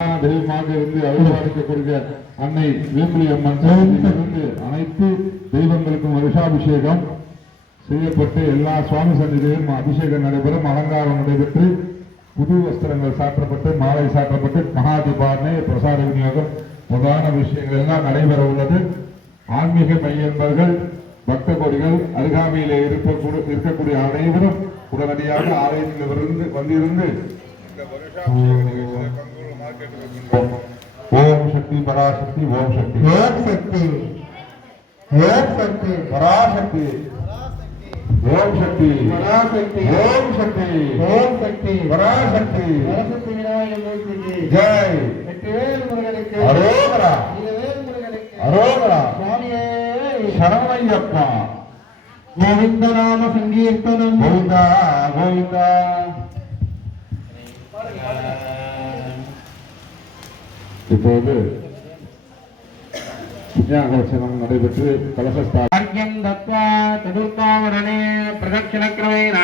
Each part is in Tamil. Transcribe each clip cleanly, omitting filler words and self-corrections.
தெய்வமாக இருந்து அருள்வாளிக்கக்கூடிய அன்னை வேம்புலி அம்மன் இருந்து அனைத்து தெய்வங்களுக்கும் வருஷாபிஷேகம் செய்யப்பட்டு எல்லா சுவாமி சன்னிதியிலும் அபிஷேகம் நடைபெறும், அலங்காரம் நடைபெற்று புது வஸ்திரங்கள் சாற்றப்பட்டு மாலை சாற்றப்பட்டு மகாதீபாரணை பிரசாத விநியோகம் பிரதான விஷயங்கள் எல்லாம் நடைபெற உள்ளது. ஆன்மீக மையன்பர்கள் பக்த கோடிகள் அருகாமையிலே இருக்கக்கூடிய அனைவரும் உடனடியாக ஆலயத்தில் வந்திருந்து ஓம் சக்தி பராசக்தி ஓம் சக்தி ஓம் சக்தி ஓம் சக்தி பராசக்தி ஓம் சக்தி பராசக்தி ஓம் சக்தி ஓம் சக்தி பராசக்தி பராசக்தி விநாயகருக்கு ஜெய். வெற்றிவேல் முருகனுக்கு அரோகரா, வீரவேல் முருகனுக்கு அரோகரா. சுவாமியே சரவணையப்பா. கோவிந்த நாம சங்கீர்த்தனம் கோவிந்தா கோவிந்தா. இப்போது புண்ணியாகவச்சனம் நடைபெற்று கலசஸ்தானம் தத்வா சதுர்த்தாவரணே பிரதட்சிணக்ரமேண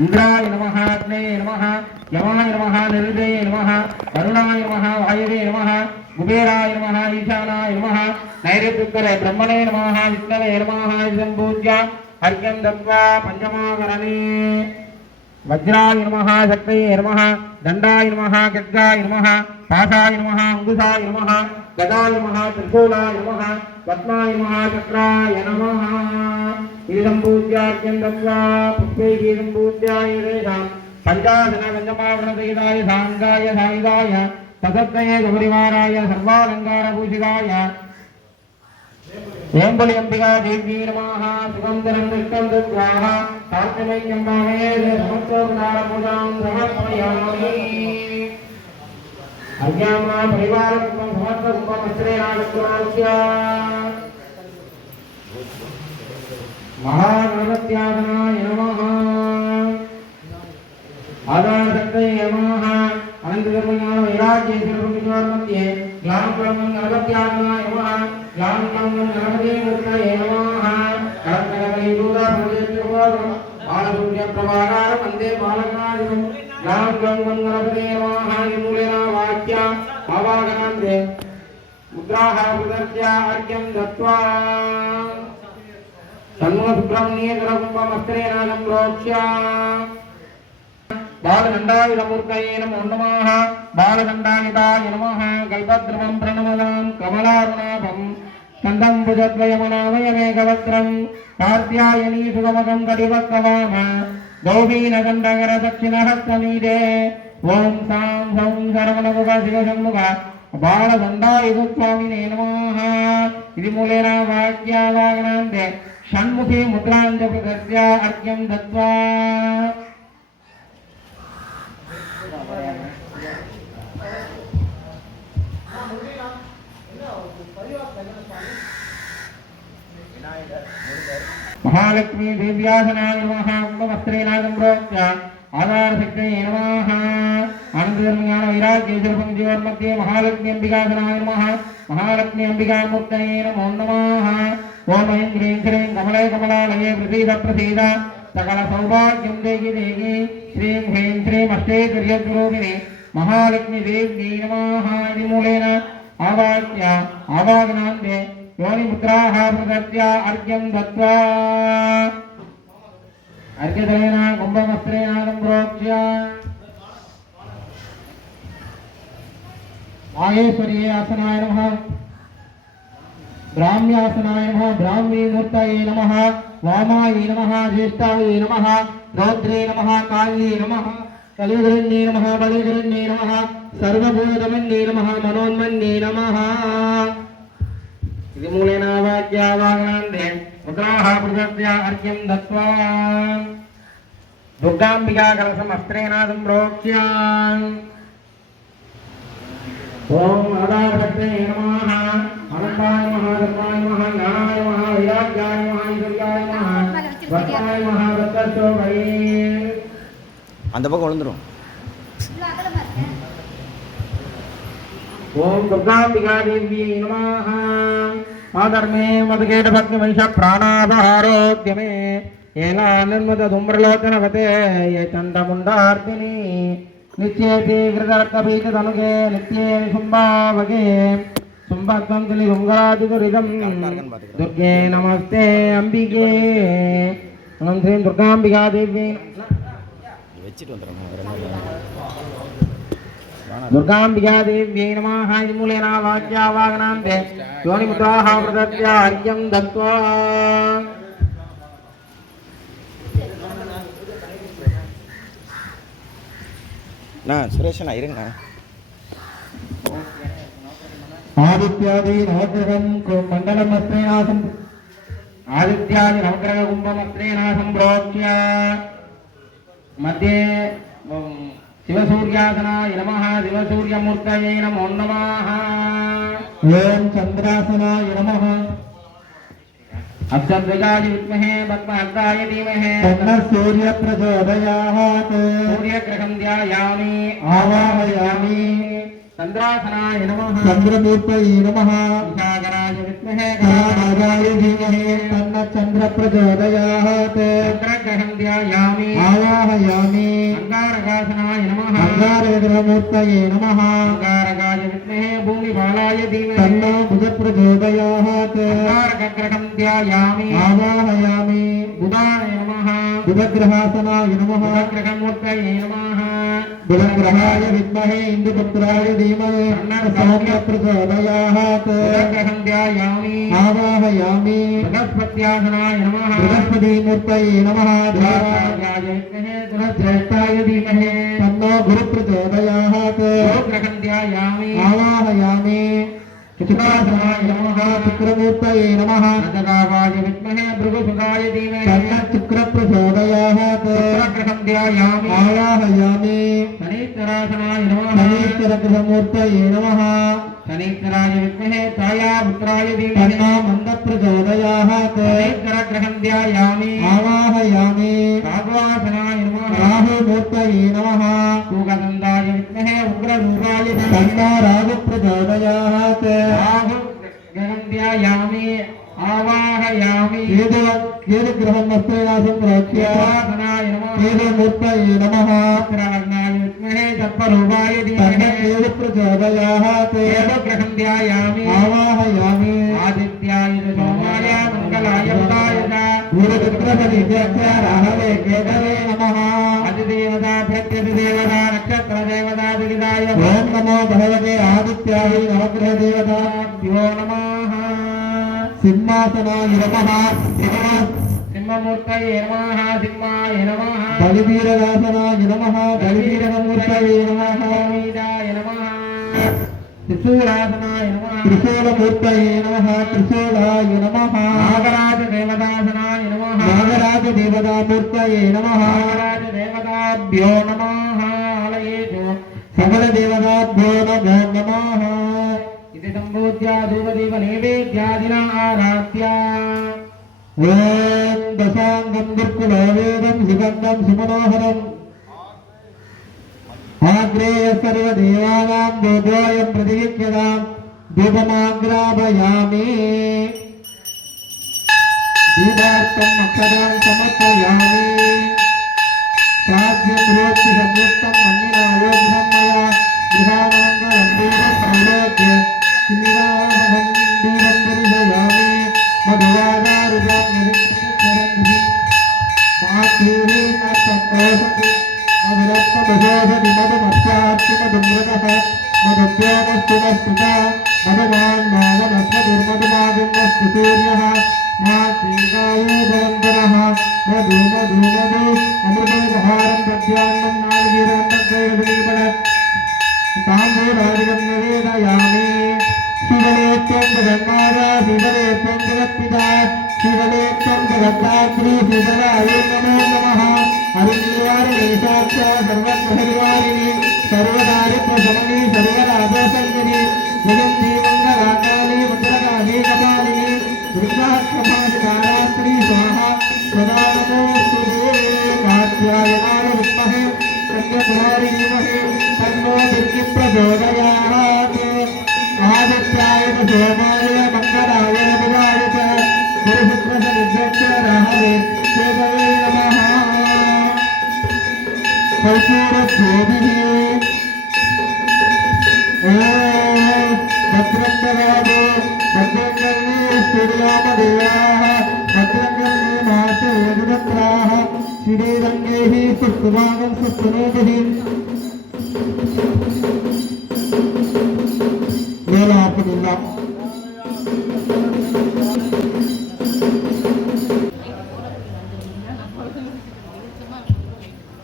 இந்திராய நமः, அக்னயே நமः, யமாய நமः, நிருதயே நமः, வருணாய நமः, வாயவே நமः, குபேராய நமः, ஈசானாய நமः, நைருத்யுக்கரே பிரம்மணே நமः, விஷ்ணவே நமः. சம்பூஜ்ய அர்க்யம் தத்வா பஞ்சமாவரணே வஜ்ராய நமः, சக்தயே நமः, தண்டாய நமः, கட்காய நமः, பாசாய நமः, அங்குசாய நமः, கதாய நமः, திரிசூலாய நமः, பத்மாய நமः, சக்ராய நமः. இது சம்பூஜ்யார்க்கியம் தத்வா புஷ்பைः சம்பூஜ்யாய பஞ்சாசன பஞ்சமாவரணசகிதாய சாங்காய சாயுதாய சதத்வயே கௌரிவாராய சர்வாலங்கார பூஷிதாய வேம்புலி அம்பிகா தேவி நமः. சுகந்தரம் திருஷ்டம் தத்வாஹ சாத்யமைக்கம் பாவயேத் சமஸ்தோபசார பூஜாம் சமர்ப்பயாமி. அர்க்யாமா பரிவார கும்பம் சமஸ்த கும்பம் மிஸ்ரேணாலக்ஷமாஸ்ய மகாகணபத்யாதனாய நமः. ஆதாரசக்தயே நமः. அனந்ததர்மஞான வைராஜ்யேஸ்வரபுரீஸ்வர மத்தியே ஞானகுலமன் கணபத்யாதனாய நமः. ஞானகுலமன் கணபதி மூர்த்தயே நமः. கணபதிபூதபுரேஸ்வரம் பாலசூரிய பிரபாகாரம் வந்தே பாலகநாதிகம். ஞானகுலமன் கணபதி நமः. மூலேனா வாக்கிய ஆவாகனாந்தே முத்ராஹ பிரதர்ஷ்ய அர்க்யம் தத்வா சண்முக சுப்பிரமணிய குலகும்பம் அஸ்திரேநாதம் ரோக்ஷ்ய பாலகண்டாயுதமூர்த்தயே நமோ நமः. பாலகண்டாயுதாய நமः. கல்பத்ருவம் பிரணவதாம் கமலாருணாபம் கந்தம் புஜத்வயமனாமயமேகவக்ரம் கார்த்தியாயனீ சுகமகம் கடிவக்கவாம கௌபீனகண்டகர தட்சிணஹஸ்தமீதே. ஓம் சாம் சௌம் சரவணமுக சிவசண்முக பாலகண்டாயுதஸ்வாமினே நமः. இது மூலேனா வாக்கியாவாகனாந்தே ஷண்முகே முத்ராஞ்ச பிரதர்ஷ்ய அர்க்யம் தத்வா மகாலட்சுமி தேவ்யாசனாய நமः. கும்பவஸ்திரேநாதம் ப்ரோக்த்ய ஆதாரசக்தயே நமः. ஆனந்ததர்மஞான வைராஜ்யேஸ்வரபுரீஸ்வர மத்தியே மகாலட்சுமி அம்பிகாசனாய நமः. மகாலட்சுமி அம்பிகாமூர்த்தயே நமோ நமः. ஓம் ஐம் க்ரீம் க்ரீம் கமலே கமலாலயே பிரசீத பிரசீத சகல சௌபாகியம் தேகி தேகி ஸ்ரீம் ஹ்ரீம் ஸ்ரீம் அஷ்டேஸ்வரியஸ்வரூபிணி மகாலட்சுமி தேவ்யை நமः. இது மூலேன ஆவாக்ய ஆவாகனாந்தே யோனி முத்ராஹ பிரதர்ஷ்ய அர்க்யம் தத்வா அர்க்யதலேன கும்பவஸ்திரேநாதம் ப்ரோக்ஷ்ய மாகேஸ்வரியே ஆசனாய நமः. பிராமியாசனாய நமः. பிராமி மூர்த்தயே நமः. வாமாயை நமः. ஜேஷ்டாயை நமः. ரௌத்ரே நமः. கால்யே நமः. கலிதரண்யே நமः. பலிதரண்யே நமः. சர்வபூதமன்யே நமः. மனோன்மன்யே நமः. இது மூலேன வாக்கியாவாகனாந்தே முத்ராஹ பிரதர்ஷ்ய அர்க்யம் தத்வா துர்காம்பிகா கலசம் அஸ்திரேநாதம் ப்ரோக்ஷ்ய ஓம் ஆதாரசக்தயே நமः. அனந்தாய நமः. தர்மாய நமः. ஞானாய நமः. வைராக்யாய நமः. ஈஸ்வர்யாய நமः. வத்மாய நமः. தத்தசோபயே. அந்த பக்கம் விழுந்துரும். ஓம் துர்காம்பிகா தேவியை நமः. ஆதர்மே மதுகேட பக்தி மனிஷ பிராணாபஹாரோக்யமே येना निर्मत धूम्रलोचनवते ये चण्डमुण्डार्दिनी नित्येति कृतरक्तपीठतनुगे नित्ये शुम्भावगे शुम्भत्वन्तुलि गुङ्गरादिदुरिदं दुर्गे नमस्ते अम्बिके नमः श्रीं दुर्गाम्बिका देवी வச்சுட்டு வந்துடுறோம் दुर्गाम्बिका देव्यै नमः मूलेना वाक्यावागनान्ते योनिमुद्राः प्रदत्य अर्घ्यं दत्त्वा சுரேஷனா இருங்க आदित्यादि नवग्रहं मण्डलमस्त्रेणासं आदित्यादि नवग्रहकुम्भमस्त्रेणासं प्रोक्ष्य मध्ये शिवसूर्यासनाय नमः शिवसूर्यमूर्तये नमो नमः ओम चंद्रासनाय नमः अब्जध्वजाय विद्महे पद्मार्काय धीमहि तन्नः सूर्यः प्रचोदयात् सूर्यग्रहं ध्यायामि आवाहयामि चंद्रासनाय नमः चंद्रमूर्तये नमः विशाखराय विद्महे गणानाय धीमहि तन्नः चंद्र प्रचोदयात् चंद्रग्रहं ध्यायामि आवाहयामि अंगारकासनाय नमः अंगारग्रहमूर्तये नमः अंगारकाय विद्महे भूमिबालाय धीमहि तन्नो बुध प्रचोदयात् अंगारकग्रहं ध्यायामि आवाहयामि बुधाय नमः बुधग्रहासनाय नमः बुधग्रहमूर्तये नमः बुधग्रहाय विद्महे इंदुपुत्राय धीमहि सौम्य प्रचोदयात् बुधग्रहं ध्यायामि आवाहयामि बृहस्पत्यासनाय नमः बृहस्पतिमूर्तये नमः देवाय विद्महे गुणश्रेष्ठाय धीमहि तन्नो गुरु प्रचोदयात् गुरुग्रहं ध्यायामि आवाहयामि शुक्रासनाय नमः शुक्रमूर्तये नमः रजतावाय विद्महे भृगुसुताय धीमहि तन्नः शुक्र प्रचोदयात् शुक्रग्रहं ध्यायामि आवाहयामि शनीश्वरासनाय नमः शनीश्वरग्रहमूर्तये नमः शनीश्वराय विद्महे छायापुत्राय धीमहि तन्नो मन्द प्रचोदयात् शनीश्वरग्रहं ध्यायामि आवाहयामि राघवासनाय नमः राहुमूर्तये नमः सूगन्धाय विद्महे उग्ररूपाय धीमहि तन्नो राहु प्रचोदयात् राहुग्रहं ध्यायामि आवाहयामि केतुग्रहमस्त्रेणासं प्रोक्ष्य केतुनाय नमः केतुमूर्तये नमः शुक्रवर्णाय विद्महे सर्परूपाय धीमहि केतु प्रचोदयात् केतुग्रहं ध्यायामि आवाहयामि आदित्याय सोमाय मङ्गलाय बुधाय च गुरुरुद्रपतिभ्यश्च राहवे केतवे नमः अधिदेवता प्रत्यधिदेवता नक्षत्रदेवता विदिताय ओम नमो भगवते आदित्याय नवग्रहदेवताभ्यो नमः सिंहासनाय नमः सिंहमूर्तये नमः सिंहाय नमः बलिवीरदासनाय नमः बलिवीरमूर्तये नमः वीराय नमः त्रिशूलासनाय नमः त्रिशूलमूर्तये नमः त्रिशूलाय नमः नागराजदेवदासनाय नमः नागराजदेवतामूर्तये नमः नागराजदेवताभ्यो नमः आलयेषु सकलदेवताभ्यो नमो नमः इति सम्बोध्य धूपदीप नैवेद्यादिना आराध्य ॐ दशाङ्गं दुर्कुलवेदं सुगन्धं सुमनोहरम् आग्रेय सर्वदेवानां बोधोऽयं प्रतिविख्यतां धूपमाग्रापयामि दीपार्थम् अक्षरान् समर्पयामि प्राज्यं रोच्य संयुक्तं मन्निना योगिनं मया गृहानन्दं दीपप्रलोक्य श्रीरामहं दीपं दर्शयामि मधुवादारुजं निरीक्षरन्ति मातृः नस्तोषति मधुरत्नभोषति मधुमत्सार्चिमधुमृतः मधुव्योमस्तुतस्तुता मधुमान् मावनस्मधुर्मधुमागुण्डस्तु सूर्यः मा दीर्घायुभवन्तरः मधु मधु मधु अमृतोपहारं प्रत्यान्नं नालिगीरं तद्वैर्बल ताम्बूलादिकं निवेदयामि शिवलेत्वं जगन्माता शिवलेत्वं जगत्पिता शिवलेत्वं जगद्धात्री शिवलाय नमो नमः हरिनिवारिणी साक्षात् सर्वग्रहनिवारिणी सर्वदारिद्र्यशमनी सर्वलाभसङ्गिनी जगन्ती मङ्गलाकाली मङ्गलकाली कपालिनी दुर्गाक्षमादिकारात्री स्वाहा सदा नमोऽस्तुते कात्यायनाय विद्महे कन्याकुमारी धीमहि तन्नो दुर्गी प्रचोदयात् आदित्याय सोमाय मङ्गलाय बुधाय च गुरुशुक्रशनिभ्यश्च राहवे केतवे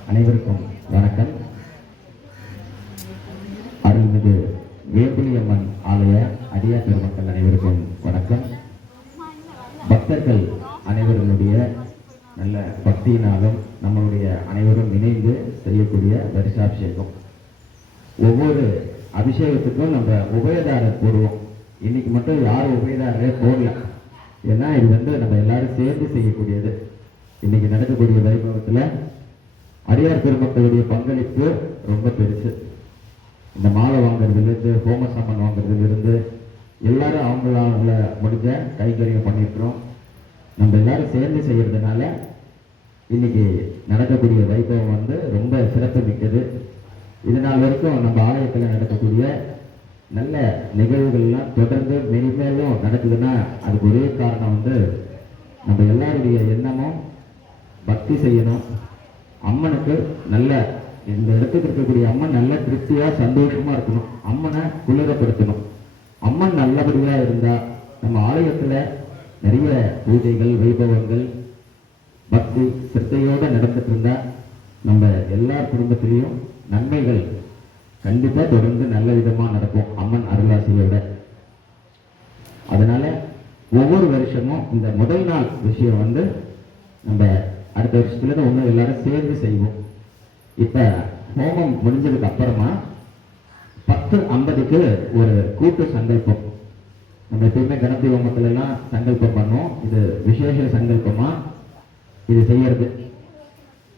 அனைவருக்கும் வணக்கம். அருள்மிகு வேம்பிலியம்மன் ஆலய அடியார் பெருமக்கள் அனைவருக்கும் வணக்கம். பக்தர்கள் அனைவருடைய நல்ல பக்தியினாலும் நம்மளுடைய அனைவரும் இணைந்து செய்யக்கூடிய வருஷாபிஷேகம். ஒவ்வொரு அபிஷேகத்துக்கும் நம்ம உபயதாரர் போடுவோம். இன்னைக்கு மட்டும் யாரும் உபயதாரரே போடல. ஏன்னா இது நம்ம எல்லாரும் சேர்ந்து செய்யக்கூடியது. இன்னைக்கு நடக்கக்கூடிய வைபவத்தில் அடியார் பெருமக்களுடைய பங்களிப்பு ரொம்ப பெருசு. இந்த மாலை வாங்குறதுலேருந்து ஹோம சாமான் வாங்குறதுலேருந்து எல்லாரும் அவங்களால முடிஞ்ச கைகரியம் பண்ணியிருக்கிறோம். நம்ம எல்லாரும் சேர்ந்து செய்யறதுனால இன்னைக்கு நடக்கக்கூடிய வைபவம் ரொம்ப சிறப்பு மிக்கது. இதனால் வரைக்கும் நம்ம ஆலயத்தில் நடக்கக்கூடிய நல்ல நிகழ்வுகள்லாம் தொடர்ந்து மென்மேலும் நடக்குதுன்னா அதுக்கு ஒரே காரணம் நம்ம எல்லாருடைய எண்ணமும் பக்தி செய்யணும். அம்மனுக்கு நல்ல இந்த இடத்துக்கு இருக்கக்கூடிய அம்மன் நல்ல திருப்தியா சந்தோஷமா இருக்கணும். அம்மனை குளிரப்படுத்தணும். அம்மன் நல்லபடியா இருந்தா நம்ம ஆலயத்துல நிறைய பூஜைகள் வைபவங்கள் பக்தி சிரத்தையோட நடந்துட்டு இருந்தா நம்ம எல்லா குடும்பத்திலையும் நன்மைகள் கண்டிப்பா தொடர்ந்து நல்ல விதமா நடக்கும் அம்மன் அருளாசியோட. அதனால ஒவ்வொரு வருஷமும் இந்த முதல் நாள் விஷயம் நம்ம அடுத்த வருஷத்துல ஒன்றும் எல்லாரும் சேர்ந்து செய்வோம். இப்ப ஹோமம் முடிஞ்சதுக்கு அப்புறமா 10:50க்கு ஒரு கூட்டு சங்கல்பம். நம்ம எப்பயுமே கணபதி ஹோமத்துல எல்லாம் சங்கல்பம் பண்ணோம். இது விசேஷ சங்கல்பமா இது செய்யறது.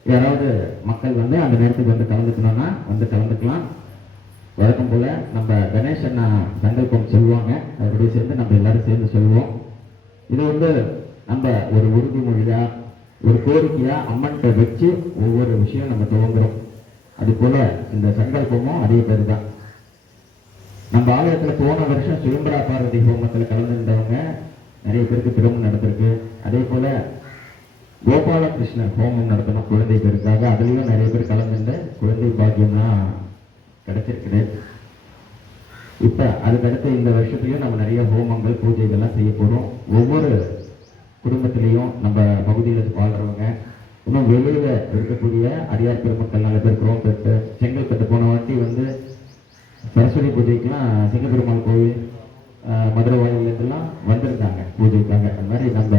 யாராவது மக்கள் அந்த நேரத்துக்கு கலந்துக்கணும்னா கலந்துக்கலாம். வழக்கம் போல நம்ம கணேசன் சங்கல்பம் சொல்லுவாங்க. அவருடைய சேர்ந்து நம்ம எல்லாரும் சேர்ந்து சொல்லுவோம். இது நம்ம ஒரு உறுதிமொழியா ஒரு கோரிக்கையா அம்மன்கிட்ட வச்சு ஒவ்வொரு விஷயம் நம்ம துவங்குறோம். அது போல இந்த சங்கல்பமும் அதே பேர் தான். நம்ம ஆலயத்துல போன வருஷம் சுயம்பரா பார்வதி ஹோமத்துல கலந்துருந்தவங்க நிறைய பேருக்கு திருமணம் நடந்திருக்கு. அதே போல கோபாலகிருஷ்ணன் ஹோமம் நடத்தணும் குழந்தை பேருக்காக. அதுலயும் நிறைய பேர் கலந்துட்டு குழந்தை பாக்கியம்லாம் கிடைச்சிருக்குது. இப்ப அதுக்கடுத்து இந்த வருஷத்துலயும் நம்ம நிறைய ஹோமங்கள் பூஜைகள்லாம் செய்ய போறோம். ஒவ்வொரு குடும்பத்திலையும் நம்ம பகுதியில் வாழ்றவங்க இன்னும் வெளியில இருக்கக்கூடிய அடியார் பெருமக்கள் நல்ல பேர் குரோம்பேட்டு செங்கல்பட்டு போன வாட்டி சரஸ்வதி பூஜைக்கெல்லாம் சிங்கப்பெருமாள் கோவில் மதுரை வாயிலிருந்துலாம் வந்திருந்தாங்க பூஜைக்காக. அந்த மாதிரி நம்ம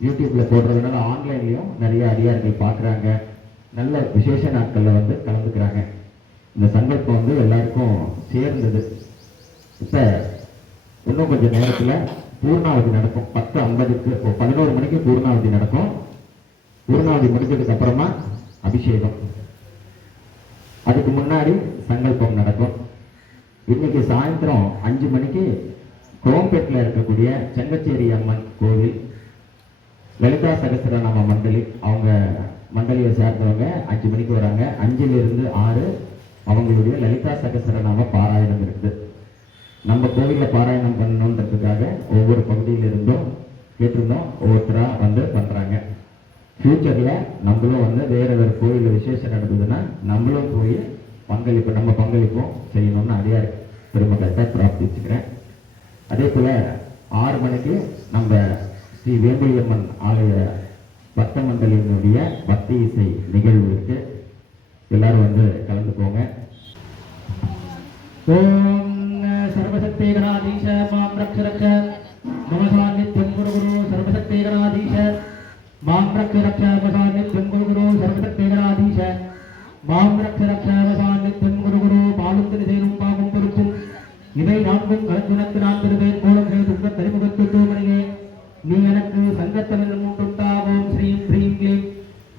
யூடியூப்ல போடுறதுனால ஆன்லைன்லயும் நிறைய அடியார்கள் பார்க்குறாங்க. நல்ல விசேஷ நாட்கள்ல கலந்துக்கிறாங்க. இந்த சங்கல்பம் எல்லாருக்கும் சேர்ந்தது. இப்ப இன்னும் கொஞ்சம் நேரத்துல பூர்ணாவதி நடக்கும். 10:50க்கு 11 மணிக்கு பூர்ணாவதி நடக்கும். பூர்ணாவதி முடிஞ்சதுக்கு அப்புறமா அபிஷேகம். அதுக்கு முன்னாடி சங்கல்பம் நடக்கும். இன்னைக்கு சாயந்தரம் 5 மணிக்கு குரோம்பேட்டில் இருக்கக்கூடிய செங்கச்சேரி அம்மன் கோவில் லலிதா சகஸ்ரநாம மண்டலி அவங்க மண்டலியை சேர்ந்தவங்க 5 மணிக்கு வராங்க. 5லிருந்து 6 அவங்களுடைய லலிதா சகஸ்ரநாம பாராயணம் இருக்குது. நம்ம கோவிலில் பாராயணம் பண்ணணுன்றதுக்காக ஒவ்வொரு பகுதியிலிருந்தும் கேட்டிருந்தோம். ஒவ்வொருத்தரா பண்றாங்க. ஃபியூச்சர்ல நம்மளும் வேற வேற கோவிலில் விசேஷம் நடக்குதுன்னா நம்மளும் போய் நம்ம பங்களிப்பும் செய்யணும்னு அடியார் பெருமக்கள்கிட்ட பிரார்த்திச்சுக்கிறேன். அதே போல 6 மணிக்கு நம்ம ஸ்ரீ வேம்பிலியம்மன் ஆலய பக்த மண்டலியினுடைய பக்தி இசை நிகழ்வு இருக்கு. எல்லாரும் கலந்துக்கோங்க. ஓம் सर्वशक्ति गणाधीश मां रक्ष रक्ष मम सान्निध्यं गुरु गुरु सर्वशक्ति गणाधीश मां रक्ष रक्ष मम सान्निध्यं गुरु गुरु सर्वशक्ति गणाधीश मां रक्ष रक्ष मम सान्निध्यं गुरु गुरु பாலுக்கு சேரும் பாவம் பொறுக்கும் இவை நான்கும் கலந்துணர்ந்து நான் பெறுவேன் மூலம் செய்து தரிமுகத்து தூமணியே நீ எனக்கு சங்கத்தமிழ் மூன்றுண்டாவோம். ஸ்ரீம் ஹ்ரீம் க்ளீம்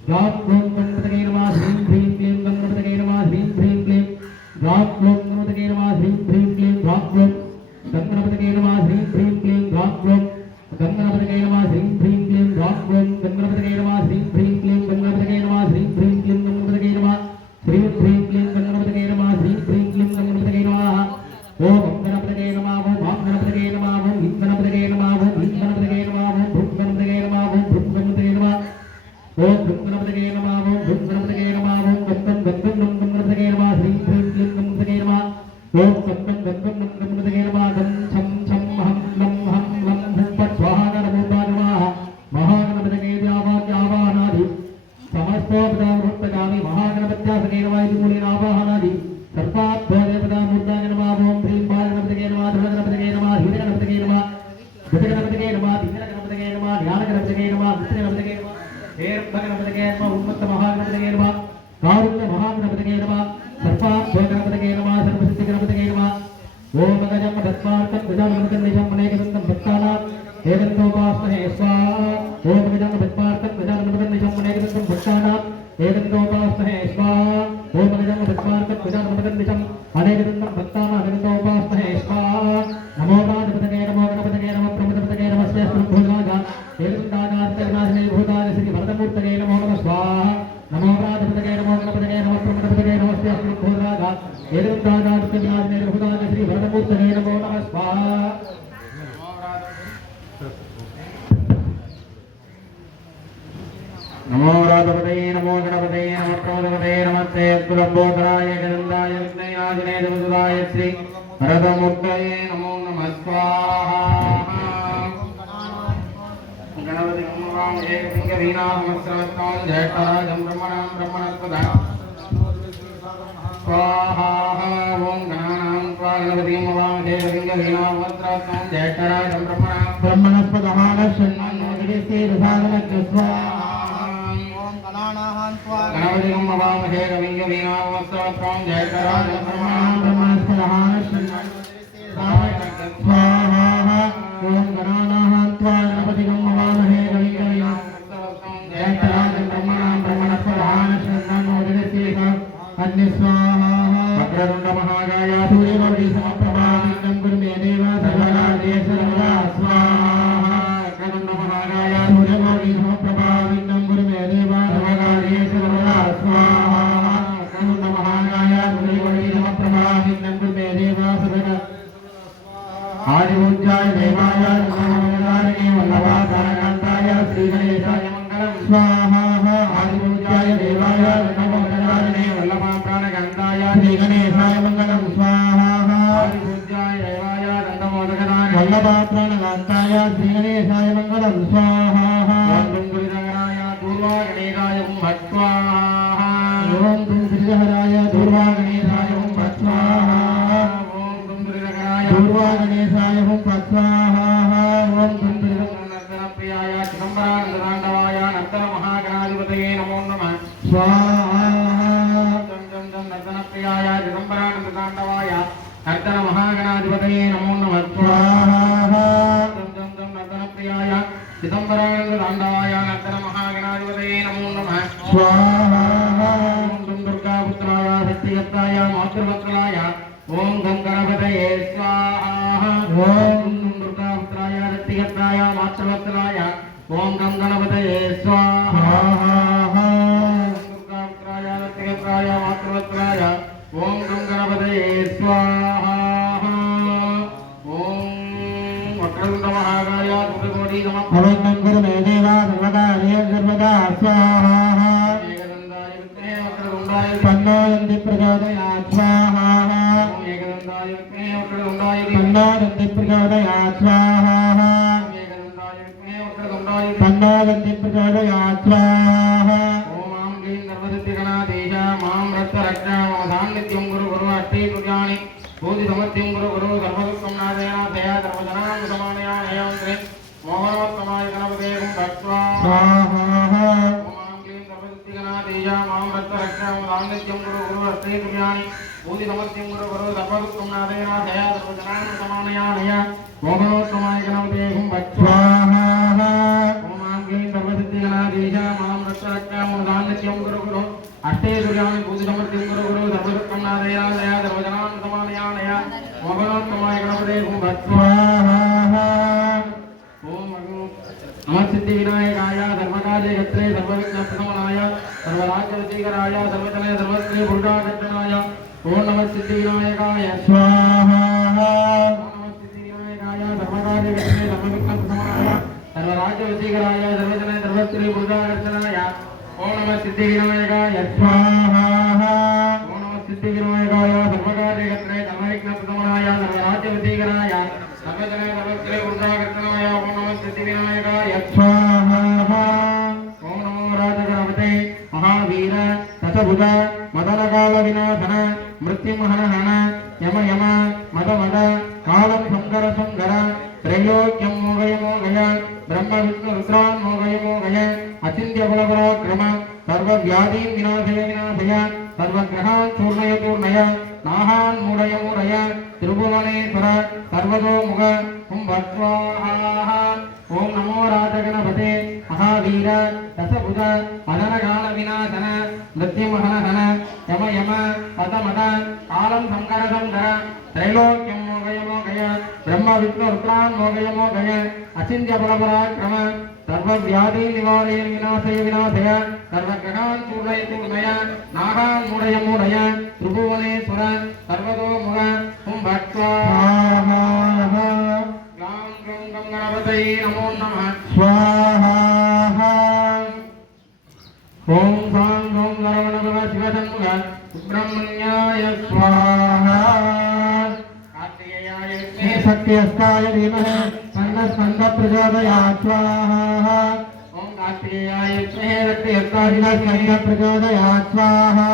காம் க்ளோம் கணபதகை நமः. ஸ்ரீம் ஹ்ரீம் க்ளீம் கணபதகை நமः. ஸ்ரீம் ஹ்ரீம் க்ளீம் காம் க்ளோம் கணபதகை நமः. ஸ்ரீம் ஹ்ரீம் க்ளீம் காம் க்ளோம் கணபதகை நமः. ஸ்ரீம் ஹ்ரீம் க்ளீம் காம் க்ளோம் கணபதகை நமः. ஸ்ரீம் ஹ்ரீம் க்ளீம் காம் க்ளோம் கணபதகை நமः. ஸ்ரீம் ஹ்ரீம் க்ளீம் கணபதகை நமः. ஸ்ரீம் ஹ்ரீம் க்ளீம் கணபதகை நமः. ஸ்ரீம் ओम सत्तं गन्धं नमः नमः गं छं छं हं लं हुं फट् स्वाहा नमोदाय नमः महागणपतये द्यावाद्यावाहनादि समस्तोपदामृतगामि महागणपत्यासके नमः इति मूलेन आवाहनादि सर्वात्मदेवतामूर्ताय नमः ओम ह्रीं बालगणपतये नमः धनगणपतये नमः धीरगणपतये नमः गजगणपतये नमः धीरगणपतये नमः ध्यानगणपतये नमः मित्रगणपतये नमः हेरभगणपतये नमः उन्मत्तमहागणपतये नमः कारुण्यमहागणपतये नमः सर्वात्मगणपतये नमः सर्वसिद्धिगणपतये नमः ओम गजं दत्तार्थं गजाननं निजं अनेकदन्तं भक्तानां एकदन्तोपास्महे स्वाहा ओम गजं दत्तार्थं गजाननं निजं अनेकदन्तं भक्तानां एकदन्तोपास्महे स्वाहा ओम गजं दत्तार्थं गजाननं निजं अनेकदन्तं भक्तानां एकदन्तोपास्महे स्वाहा नमो गणपतये नमो प्रमदपतये नमः श्रीभूतराजा एकदन्तानार्तनाशने भूताय श्री भरतमूर्तये नमो नमः स्वाहा नमो गणपतये नमो प्रमदपतये नमः श्रीभूतराजा एकदन्तानार्तनाशने भूताय श्री भरतमूर्तये नमो नमः स्वाहा नमो राधपतये नमो गणपतये नमः प्रमदपतये नमस्ते अद्भुतम्बोधराय गजन्दाय विघ्नविनाशिने जगदुदाय श्री भरतमूर्तये नमो नमः स्वाहा गणपति नमः एकलिङ्गवीणासहस्रवत्तां जयकाराजं ब्रह्मणस्पदा स्वाहा ओम गणानां त्वा गणपतिं नमामि एकलिङ्गवीणासहस्रवत्तां जयकाराजं ब्रह्मणस्पदः नश्यन्नोदिते रसागमज्ज स्वाहा गणपतिं नमामि एकलिङ्गवीणासहस्रवत्तां जयकाराजं ब्रह्मणस्पदः स्वाहा ओम गणानां त्वा गणपतिं नमामि एकलिङ्गवीणासहस्रवत्तां जयकाराजं ब्रह्मणस्पदः नश्यन्नोदिते अन्य स्वाहा वक्रतुण्ड महाकाय सूर्यकोटि समप्रभा विघ्नं कुरु मे देव सर्वकार्येषु सर्वदा स्वाहा वक्रतुण्ड महाकाय सूर्यकोटि समप्रभा विघ्नं कुरु मे देव सर्वकार्येषु सर्वदा स्वाहा वक्रतुण्ड महाकाय सूर्यकोटि समप्रभा विघ्नं कुरु मे देव सर्वदा आदिपूज्याय देवाय नमोदारिणे वल्लभाधरकान्ताय श्रीगणेशाय मङ्गलं स्वाहा आदिपूज्याय देवाय नमोदारिणे श्रीगणेशाय मंगलम स्वाहा आदिपूज्याय देवाय दंडमोदकराय वल्लभाप्राणकान्ताय श्रीगणेशाय मंगलम स्वाहा ओम दुर्गराय दूर्वागणेशाय भट स्वाहा ओम दुर्गराय दूर्वागणेशाय भट स्वाहा ओम दुर्गराय दूर्वागणेशाय भट स्वाहा ओम दुर्गनर्दनप्रियाय चिदंबरानंदतांडवाय नर्तन महागणाधिपतये नमो नमः स्वाहा नर्दनप्रियाय चिदंबरानंदतांडवाय नर्तन महागणाधिपतये नमो नमः स्वाहा नर्दनप्रियाय चिदंबरानंदतांडवाय नर्तन महागणाधिपतये नमो नमः स्वाहा ओम दुर्गापुत्राय शक्तिगताय मातृवत्सलाय ओम गंगणपतये स्वाहा ओम दुर्गापुत्राय शक्तिगताय मातृवत्सलाय ओम गंगणपतये स्वाहा मातृवत्सलाय ओम गंगणपतये स्वाहा ओम वक्रतुण्ड महाकाय सूर्यकोटि समप्रभा कुरु मे देव सर्वकार्येषु सर्वदा स्वाहा एकदन्ताय विद्महे वक्रतुण्डाय तन्नो दन्ति प्रचोदयात् स्वाहा एकदन्ताय विद्महे वक्रतुण्डाय तन्नो दन्ति प्रचोदयात् स्वाहा एकदन्ताय विद्महे वक्रतुण्डाय तन्नो दन्ति प्रचोदयात् स्वाहा सर्वसिद्धिगणाधीश मां रक्षरक्षावधान्नित्यं गुरु गुरु अष्टे तुर्याणि भूति समत्यं गुरु गुरु सर्वदुःखं नाशया दया सर्वजनां समानया नयन्त्रे मोहनोत्तमाय गणपतेयं भक्त्वा स्वाहा ओम क्लीं सर्वसिद्धिगणाधीश मां रक्षरक्षावधान्नित्यं गुरु गुरु अष्टे तुर्याणि भूति समत्यं गुरु गुरु सर्वदुःखं नाशया दया सर्वजनां समानया नय मोहनोत्तमाय गणपतेयं भक्त्वा सर्वसिद्धिगणाधीश मां रक्षरक्षावधान्नित्यं गुरु गुरु अष्टे तुर्याणि भूति समत्यं गुरु गुरु सर्वदुःखं नाशया दया सर्वजनां समानया नय मोहनोत्तमाय गणपतेयं भक्त्वा ओम नमः सिद्धिविनायकाय सर्वकार्यकर्त्रे सर्वविघ्नप्रशमनाय सर्वराज्यवशीकराय सर्वजने सर्वस्त्री पुरुषाकर्षणाय ओम नमः सिद्धिविनायकाय स्वाहा ओम नमः सिद्धिविनायकाय सर्वकार्यकर्त्रे सर्वविघ्नप्रशमनाय सर्वराज्यवशीकराय सर्वजने सर्वस्त्री पुरुषाकर्षणाय ओम नमः सिद्धिविनायकाय स्वाहा ओम नमः सिद्धिविनायकाय सर्वकार्यकर्त्रे सर्वविघ्न सर्वकाल विनाशन मृत्युमहन हन यम यम मद मद कालं संकर संकर त्रैलोक्यं मोगय मोगय ब्रह्म विष्णु रुद्रान् मोगय मोगय अचिन्त्य बलपराक्रम सर्वव्याधीन् विनाशय विनाशय सर्वग्रहान् चूर्णय चूर्णय नाहान् मूढय मूढय त्रिभुवनेश्वर सर्वतोमुख कुम्भस्वाहा ओम नमो राजगणपते महावीर दशभुज अनरगाण विनाशन मृत्युमहनहन यम यम मद मद कालं संकर संकर त्रैलोक्यं मोगय मोगय ब्रह्म विष्णु रुद्रान् मोगय मोगय अचिन्त्य बलपराक्रम सर्वव्याधि निवारय विनाशय विनाशय सर्वग्रहान् चूर्णय चूर्णय नागान् मूढय मूढय त्रिभुवनेश्वर सर्वतोमुख कुम्भस्वाहा ग्लां ग्लौं गणपतये नमो नमः स्वाहा ओम सां गौं गणपतये शिवशम्भुः सुब्रह्मण्याय स्वाहा कार्तिकेयाय विद्महे शक्तिहस्ताय धीमहि तन्नः स्कन्दः प्रचोदयात् स्वाहा ओम कार्तिकेयाय विद्महे शक्तिहस्ताय धीमहि प्रचोदयात् स्वाहा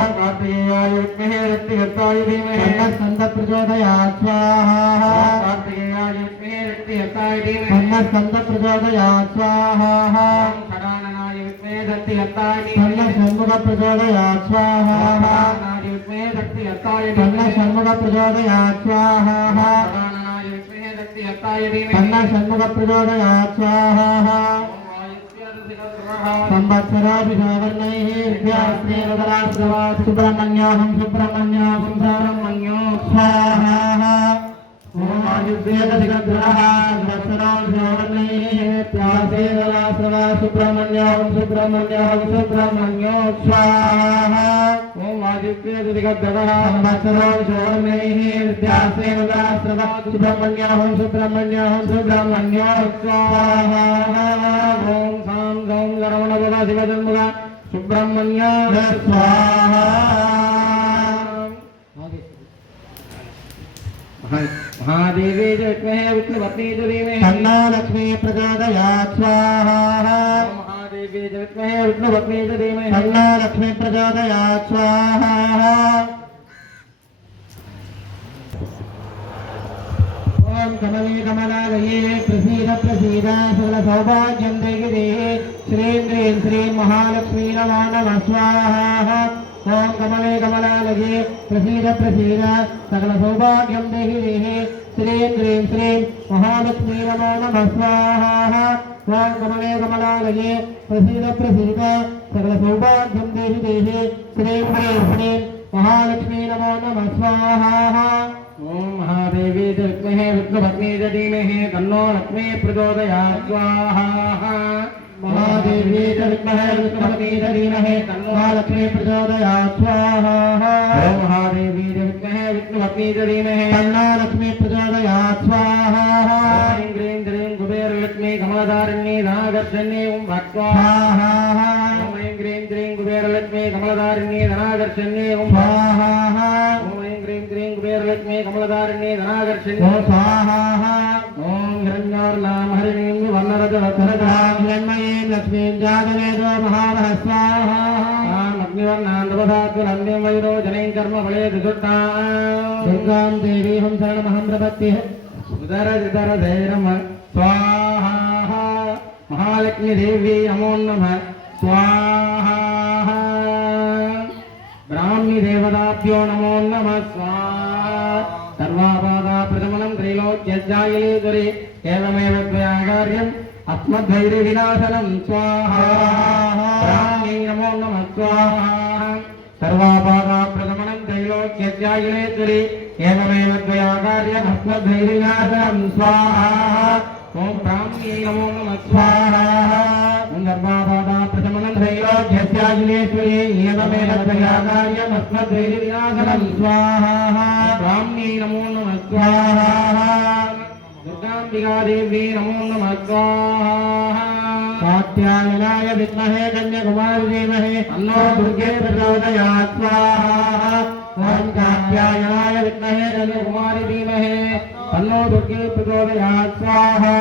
ओम कार्तिकेयाय विद्महे शक्तिहस्ताय धीमहि तन्नः स्कन्दः प्रचोदयात् स्वाहा ओम कार्तिकेयाय विद्महे शक्तिहस्ताय धीमहि तन्नः स्कन्दः प्रचोदयात् स्वाहा ओम षडाननाय विद्महे शक्तिहस्ताय धीमहि तन्नः षण्मुखः प्रचोदयात् स्वाहा षडाननाय विद्महे शक्तिहस्ताय धीमहि तन्नः षण्मुखः प्रचोदयात् स्वाहा षडाननाय विद्महे शक्तिहस्ताय धीमहि तन्नः षण्मुखः प्रचोदयात् स्वाहा संवत्सराभिषावर्णैः विद्यास्त्रेरदरास्रवात् सुब्रह्मण्याहं सुब्रह्मण्याहं सुब्रह्मण्यो स्वाहा ओम आयुर्वेदधिगद्रः संवत्सराभिषावर्णैः विद्यास्त्रेरदरास्रवात् सुब्रह्मण्याहं सुब्रह्मण्याहं सुब्रह्मण्यो स्वाहा ओम आयुर्वेदधिगद्रः संवत्सराभिषावर्णैः विद्यास्त्रेरदरास्रवात् सुब्रह्मण्याहं सुब्रह्मण्याहं सुब्रह्मण्यो स्वाहा ओम सां गौं गणपतये शिवशम्भुः सुब्रह्मण्याय स्वाहा महादेवी च विद्महे विष्णुपत्नी च धीमहि तन्नो लक्ष्मी प्रचोदयात् स्वाहा महादेवी च विद्महे विष्णुपत्नी च धीमहि तन्नो लक्ष्मी प्रचोदयात् स्वाहा ओम कमले कमलालये प्रसीद प्रसीद सकल सौभाग्यं देहि देहि श्रीं ह्रीं श्रीं महालक्ष्मी नमो नमः स्वाहा ओम कमले कमलालये प्रसीद प्रसीद सकल सौभाग्यं देहि देहि श्रीं ह्रीं श्रीं महालक्ष्मी नमो नमः स्वाहा ओम कमले कमलालये प्रसीद प्रसीद सकल सौभाग्यं देहि देहि श्रीं ह्रीं श्रीं महालक्ष्मी नमो नमः स्वाहा ओम महादेवी च विद्महे विष्णुपत्नी च धीमहि तन्नो लक्ष्मी प्रचोदयात् स्वाहा महादेवी च विद्महे विष्णुपत्नी च धीमहि तन्नो लक्ष्मी प्रचोदयात् स्वाहा ओम महादेवी च विद्महे विष्णुपत्नी च धीमहि तन्नो लक्ष्मी प्रचोदयात् स्वाहा ह्रीं ह्रीं ह्रीं कुबेरलक्ष्मी कमलधारिणी धनाकर्षण्ये ओम स्वाहा ओम ऐं ह्रीं ह्रीं कुबेरलक्ष्मी कमलधारिणी धनाकर्षण्ये ओम स्वाहा ओम ऐं ह्रीं ह्रीं कुबेरलक्ष्मी कमलधारिणी धनाकर्षण्ये ओम स्वाहा ओम हिरण्योर्नाम हरिणीं वर्णरजवत्सरजां हिरण्मयीं लक्ष्मीं जातवेदो महावः स्वाहा अग्निवर्णां तपसात्कुलन्दिं वैरोचनीं कर्मफले सुषुप्तां दुर्गां देवीं शरणमहं प्रपद्ये उदरजिदरधैर्यं स्वाहा महालक्ष्मी देवी नमो नमः स्वाहा ब्राह्मी देवताभ्यो नमो नमः स्वाहा सर्वापादा प्रशमनं त्रैलोक्यस्यायलेश्वरे एवमेव त्वया कार्यम् अस्मद्वैरिविनाशनं स्वाहा ब्राह्मी नमो नमः स्वाहा सर्वापादा प्रशमनं त्रैलोक्यस्यायलेश्वरे एवमेव त्वया कार्यम् अस्मद्वैरिविनाशनं स्वाहा ओम ब्राह्मी नमो नमः स्वाहा सर्वापादा प्रशमनं त्रैलोक्यस्यायलेश्वरे एवमेव त्वया कार्यम् अस्मद्वैरिविनाशनं स्वाहा ब्राह्मी नमो नमः स्वाहा दुर्गाम्बिका देवी नमो नमः स्वाहा कात्यायनाय विद्महे कन्याकुमारी धीमहि तन्नो दुर्गे प्रचोदयात् स्वाहा ओम कात्यायनाय विद्महे कन्याकुमारी धीमहि तन्नो दुर्गे प्रचोदयात् स्वाहा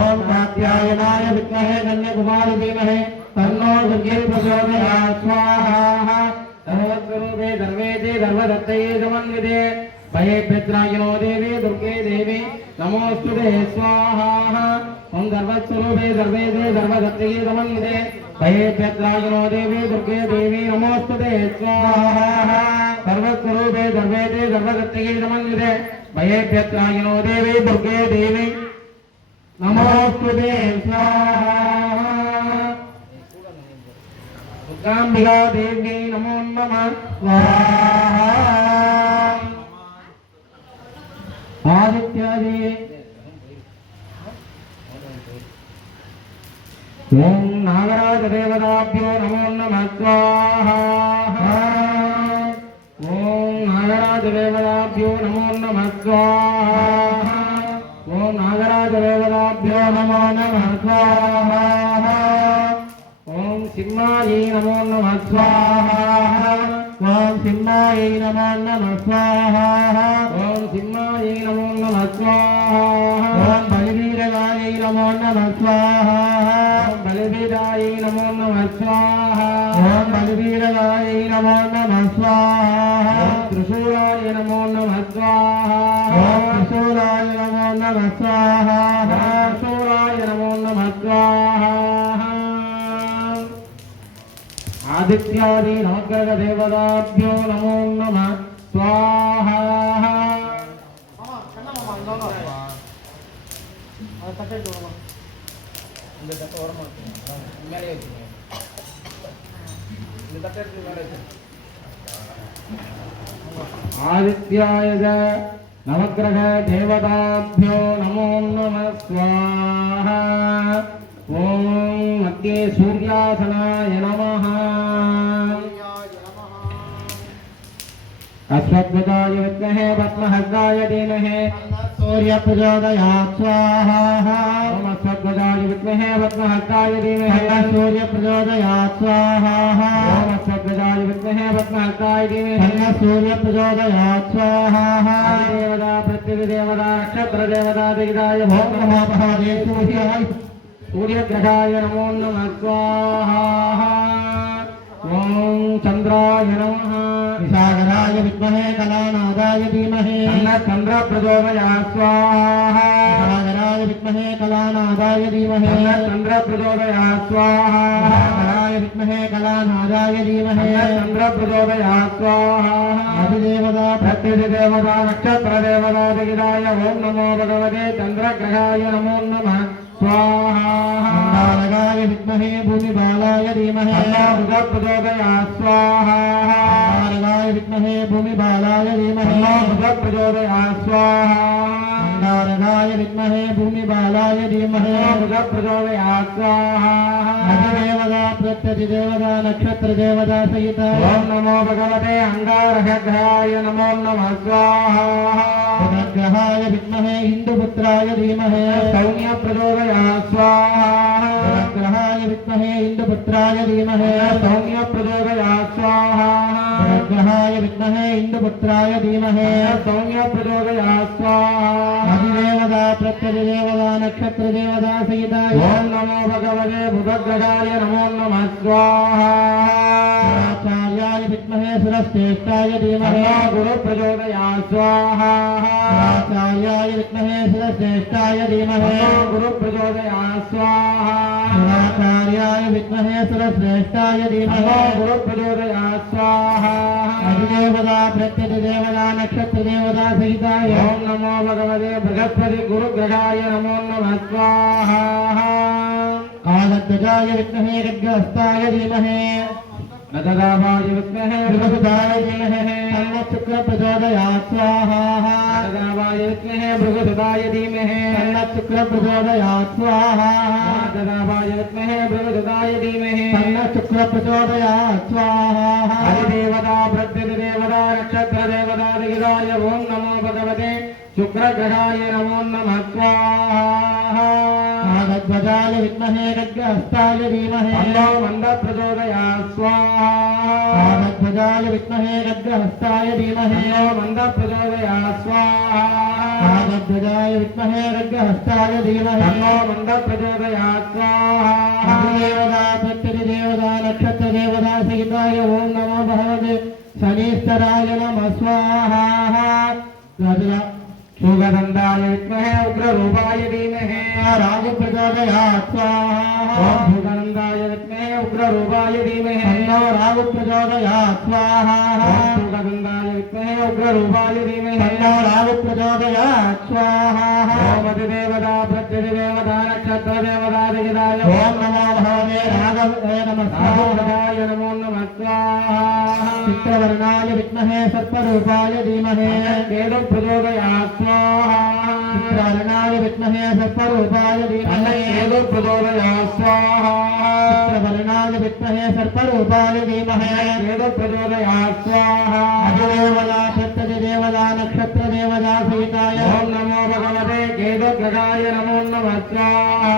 ओम कात्यायनाय विद्महे कन्याकुमारी धीमहि तन्नो दुर्गे प्रचोदयात् स्वाहा सर्वस्वरूपे सर्वेदे सर्वदत्तये समन्विते भयेभ्यत्रायिनो देवी दुर्गे देवी नमोस्तुते स्वाहा ओम सर्वस्वरूपे सर्वेदे सर्वदत्तये समन्विते भयेभ्यत्रायिनो देवी दुर्गे देवी नमोस्तुते स्वाहा सर्वस्वरूपे सर्वेदे सर्वदत्तये समन्विते भयेभ्यत्रायिनो देवी दुर्गे देवी नमोस्तुते स्वाहा दुर्गांबिका देवी नमो नमः स्वाहा आदित्यादि ओम नागराज देवताभ्यो नमो नमः स्वाहा ओम नागराज देवताभ्यो नमो नमः स्वाहा ओम नागराज देवताभ्यो नमो नमः स्वाहा ओम सिंहायै नमो नमः स्वाहा ओम सिंहायै नमो नमः स्वाहा ओम सिंहायै नमो नमः स्वाहा ओम बलवीरायै नमो नमः स्वाहा ओम बलवीरायै नमो नमः स्वाहा ओम बलवीरायै नमो नमः स्वाहा ओम त्रिशूलाय नमो नमः स्वाहा ओम त्रिशूलाय नमो नमः स्वाहा ओम त्रिशूलाय नमो नमः स्वाहा आदित्यादि नवग्रह देवताभ्यो नमो नमः स्वाहा आदित्याय नवग्रह देवताभ्यो नमो नमः स्वाहा ओम मध्ये सूर्यासनाय नमः अश्वत्थाय विद्महे पद्महस्ताय धीमहि सूर्य प्रचोदयात् स्वाहा ओम अश्वत्थाय विद्महे पद्महस्ताय धीमहि सूर्य प्रचोदयात् स्वाहा ओम अश्वत्थाय विद्महे पद्महस्ताय धीमहि सूर्य प्रचोदयात् स्वाहा देवता प्रत्यदेवता नक्षत्र देवता दिग्दाय ओम नमः महादेवाय सूर्यग्रहाय नमो नमः स्वाहा ओम चंद्राय नमः विशाखराय विद्महे कलानादाय धीमहि चंद्र प्रचोदयात् स्वाहा विशाखराय विद्महे कलानादाय धीमहि चंद्र प्रचोदयात् स्वाहा विशाखराय विद्महे कलानादाय धीमहि चंद्र प्रचोदयात् स्वाहा अधिदेवता प्रत्यदेवता नक्षत्र देवता दिग्दाय ओम नमो भगवते चंद्रग्रहाय नमो नमः स्वाहा अंगारकाय विद्महे भूमिबालाय धीमहि प्रचोदयात् स्वाहा अंगारकाय विद्महे भूमिबालाय धीमहि प्रचोदयात् स्वाहा अंगारकाय विद्महे भूमिबालाय धीमहि प्रचोदयात् स्वाहा अधिदेवता प्रत्यधिदेवता नक्षत्र देवता सहित ओम नमो भगवते अंगारकग्रहाय नमो नमः स्वाहा ग्रहाय विद्महे इंदुपुत्राय धीमहि सौम्य प्रचोदयात् स्वाहा ग्रहाय विद्महे इंदुपुत्राय धीमहि सौम्य प्रचोदयात् स्वाहा ग्रहाय विद्महे इंदुपुत्राय धीमहि सौम्य प्रचोदयात् स्वाहा अधिदेवता प्रत्यधिदेवता नक्षत्र देवता सहित ओम नमो भगवते बुधग्रहाय नमो नमः स्वाहा आचार्याय विद्महे सुरश्रेष्ठाय धीमहि गुरु प्रचोदयात् स्वाहा आचार्याय विद्महे सुरश्रेष्ठाय धीमहि गुरु प्रचोदयात् स्वाहा आचार्याय विद्महे सुरश्रेष्ठाय धीमहि गुरु प्रचोदयात् स्वाहा अधिदेवता प्रत्यधिदेवता नक्षत्र देवता सहिताय ओम नमो भगवते बृहस्पति गुरुग्रहाय नमो नमः स्वाहा कालध्वजाय विद्महे खड्गहस्ताय धीमहि नददाभाय विद्महे भृगुसुताय धीमहि शुक्ल प्रचोदयात् स्वाहा नददाभाय विद्महे भृगुसुताय धीमहि शुक्ल प्रचोदयात् स्वाहा नददाभाय विद्महे भृगुसुताय धीमहि शुक्ल प्रचोदयात् स्वाहा अधिदेवता प्रत्यधिदेवता नक्षत्र देवता दिग्दाय ओम नमो भगवते शुक्रग्रहाय नमो नमः स्वाहा नागध्वजाय विद्महे खड्गहस्ताय धीमहि मंद प्रचोदयात् स्वाहा नागध्वजाय विद्महे खड्गहस्ताय धीमहि मंद प्रचोदयात् स्वाहा नागध्वजाय विद्महे खड्गहस्ताय धीमहि मंद प्रचोदयात् स्वाहा अधिदेवता प्रत्यधिदेवता नक्षत्र देवता सहिताय ओम नमो भगवते शनीश्वराय नमः स्वाहा सुगंधाय विद्महे उग्ररूपाय धीमहि राहु प्रचोदयात् स्वाहा सुगंधाय विद्महे उग्ररूपाय धीमहि तन्नो राहु प्रचोदयात् स्वाहा सुगंधाय विद्महे उग्ररूपाय धीमहि तन्नो राहु प्रचोदयात् स्वाहा ओम देवता प्रत्यदेवता नक्षत्र देवता दिगदाय ओम नमो भगवते राघवाय नमः स्वाहाय नमो नमः स्वाहा चित्रवर्णाय विद्महे सत्त्वरूपाय धीमहि तन्नो प्रचोदयात् चित्रवर्णाय विद्महे सर्परूपाय धीमहि तन्नो प्रचोदयात् स्वाहा चित्रवर्णाय विद्महे सर्परूपाय धीमहि तन्नो प्रचोदयात् स्वाहा अधिदेवता प्रत्यधिदेवता नक्षत्रदेवता सहिताय ओम नमो भगवते केतुग्रहाय नमो नमः स्वाहा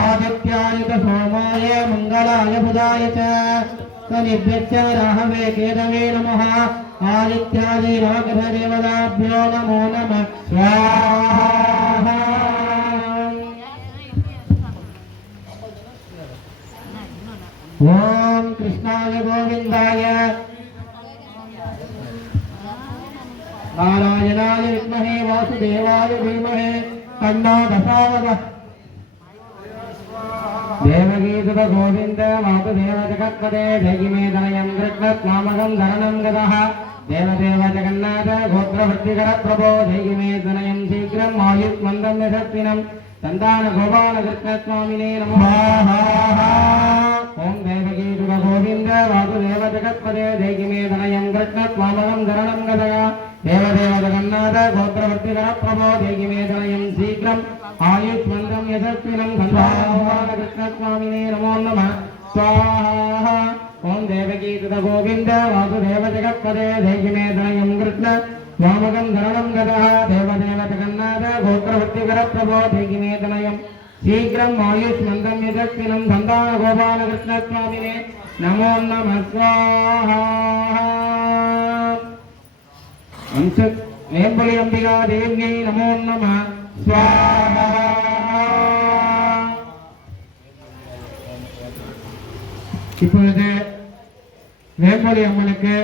आदित्याय च सोमाय मंगलाय बुधाय च तनिभ्यश्च राहवे केतवे नमः आदित्यादि नवग्रहदेवताभ्यो नमो नमः स्वाहा ओम कृष्णाय गोविंदाय नारायणाय विद्महे वासुदेवाय धीमहि तन्नो प्रचोदयात् देवगीसुत गोविंद वासुदेव जगत्पते जयिमे दनयं कृष्णत्वामगं धरणं गदः देवदेव जगन्नाथ गोत्रवृत्तिकर प्रभो जयिमे दनयं शीघ्रम् आयुष्मन्दं यशस्विनं संतान गोपाल कृष्णस्वामिने नमः ओम देवगीसुत गोविंद वासुदेव जगत्पते जयिमे दनयं कृष्णत्वामगं धरणं गदः देवदेव जगन्नाथ गोत्रवृत्तिकर प्रभो जयिमे दनयं शीघ्रम् आयुष्मन्दं यशस्विनं संतान कृष्णस्वामिने नमो नमः स्वाहा ओम देवगीसुत गोविंद वासुदेव जगत्पते जयिमे दनयं कृष्ण स्वामगं धरणं गदः देवदेव जगन्नाथ गोत्रवृत्तिकर प्रभो जयिमे दनयं शीघ्रम् आयुष्मन्दं यशस्विनं संतान गोपाल कृष्णस्वामिने नमो नमः स्वाहा अंश वेंबली अंबिका देव्यै नमो नमः स्वाहा இப்பொழுது வேம்பொழி அம்மனுக்கு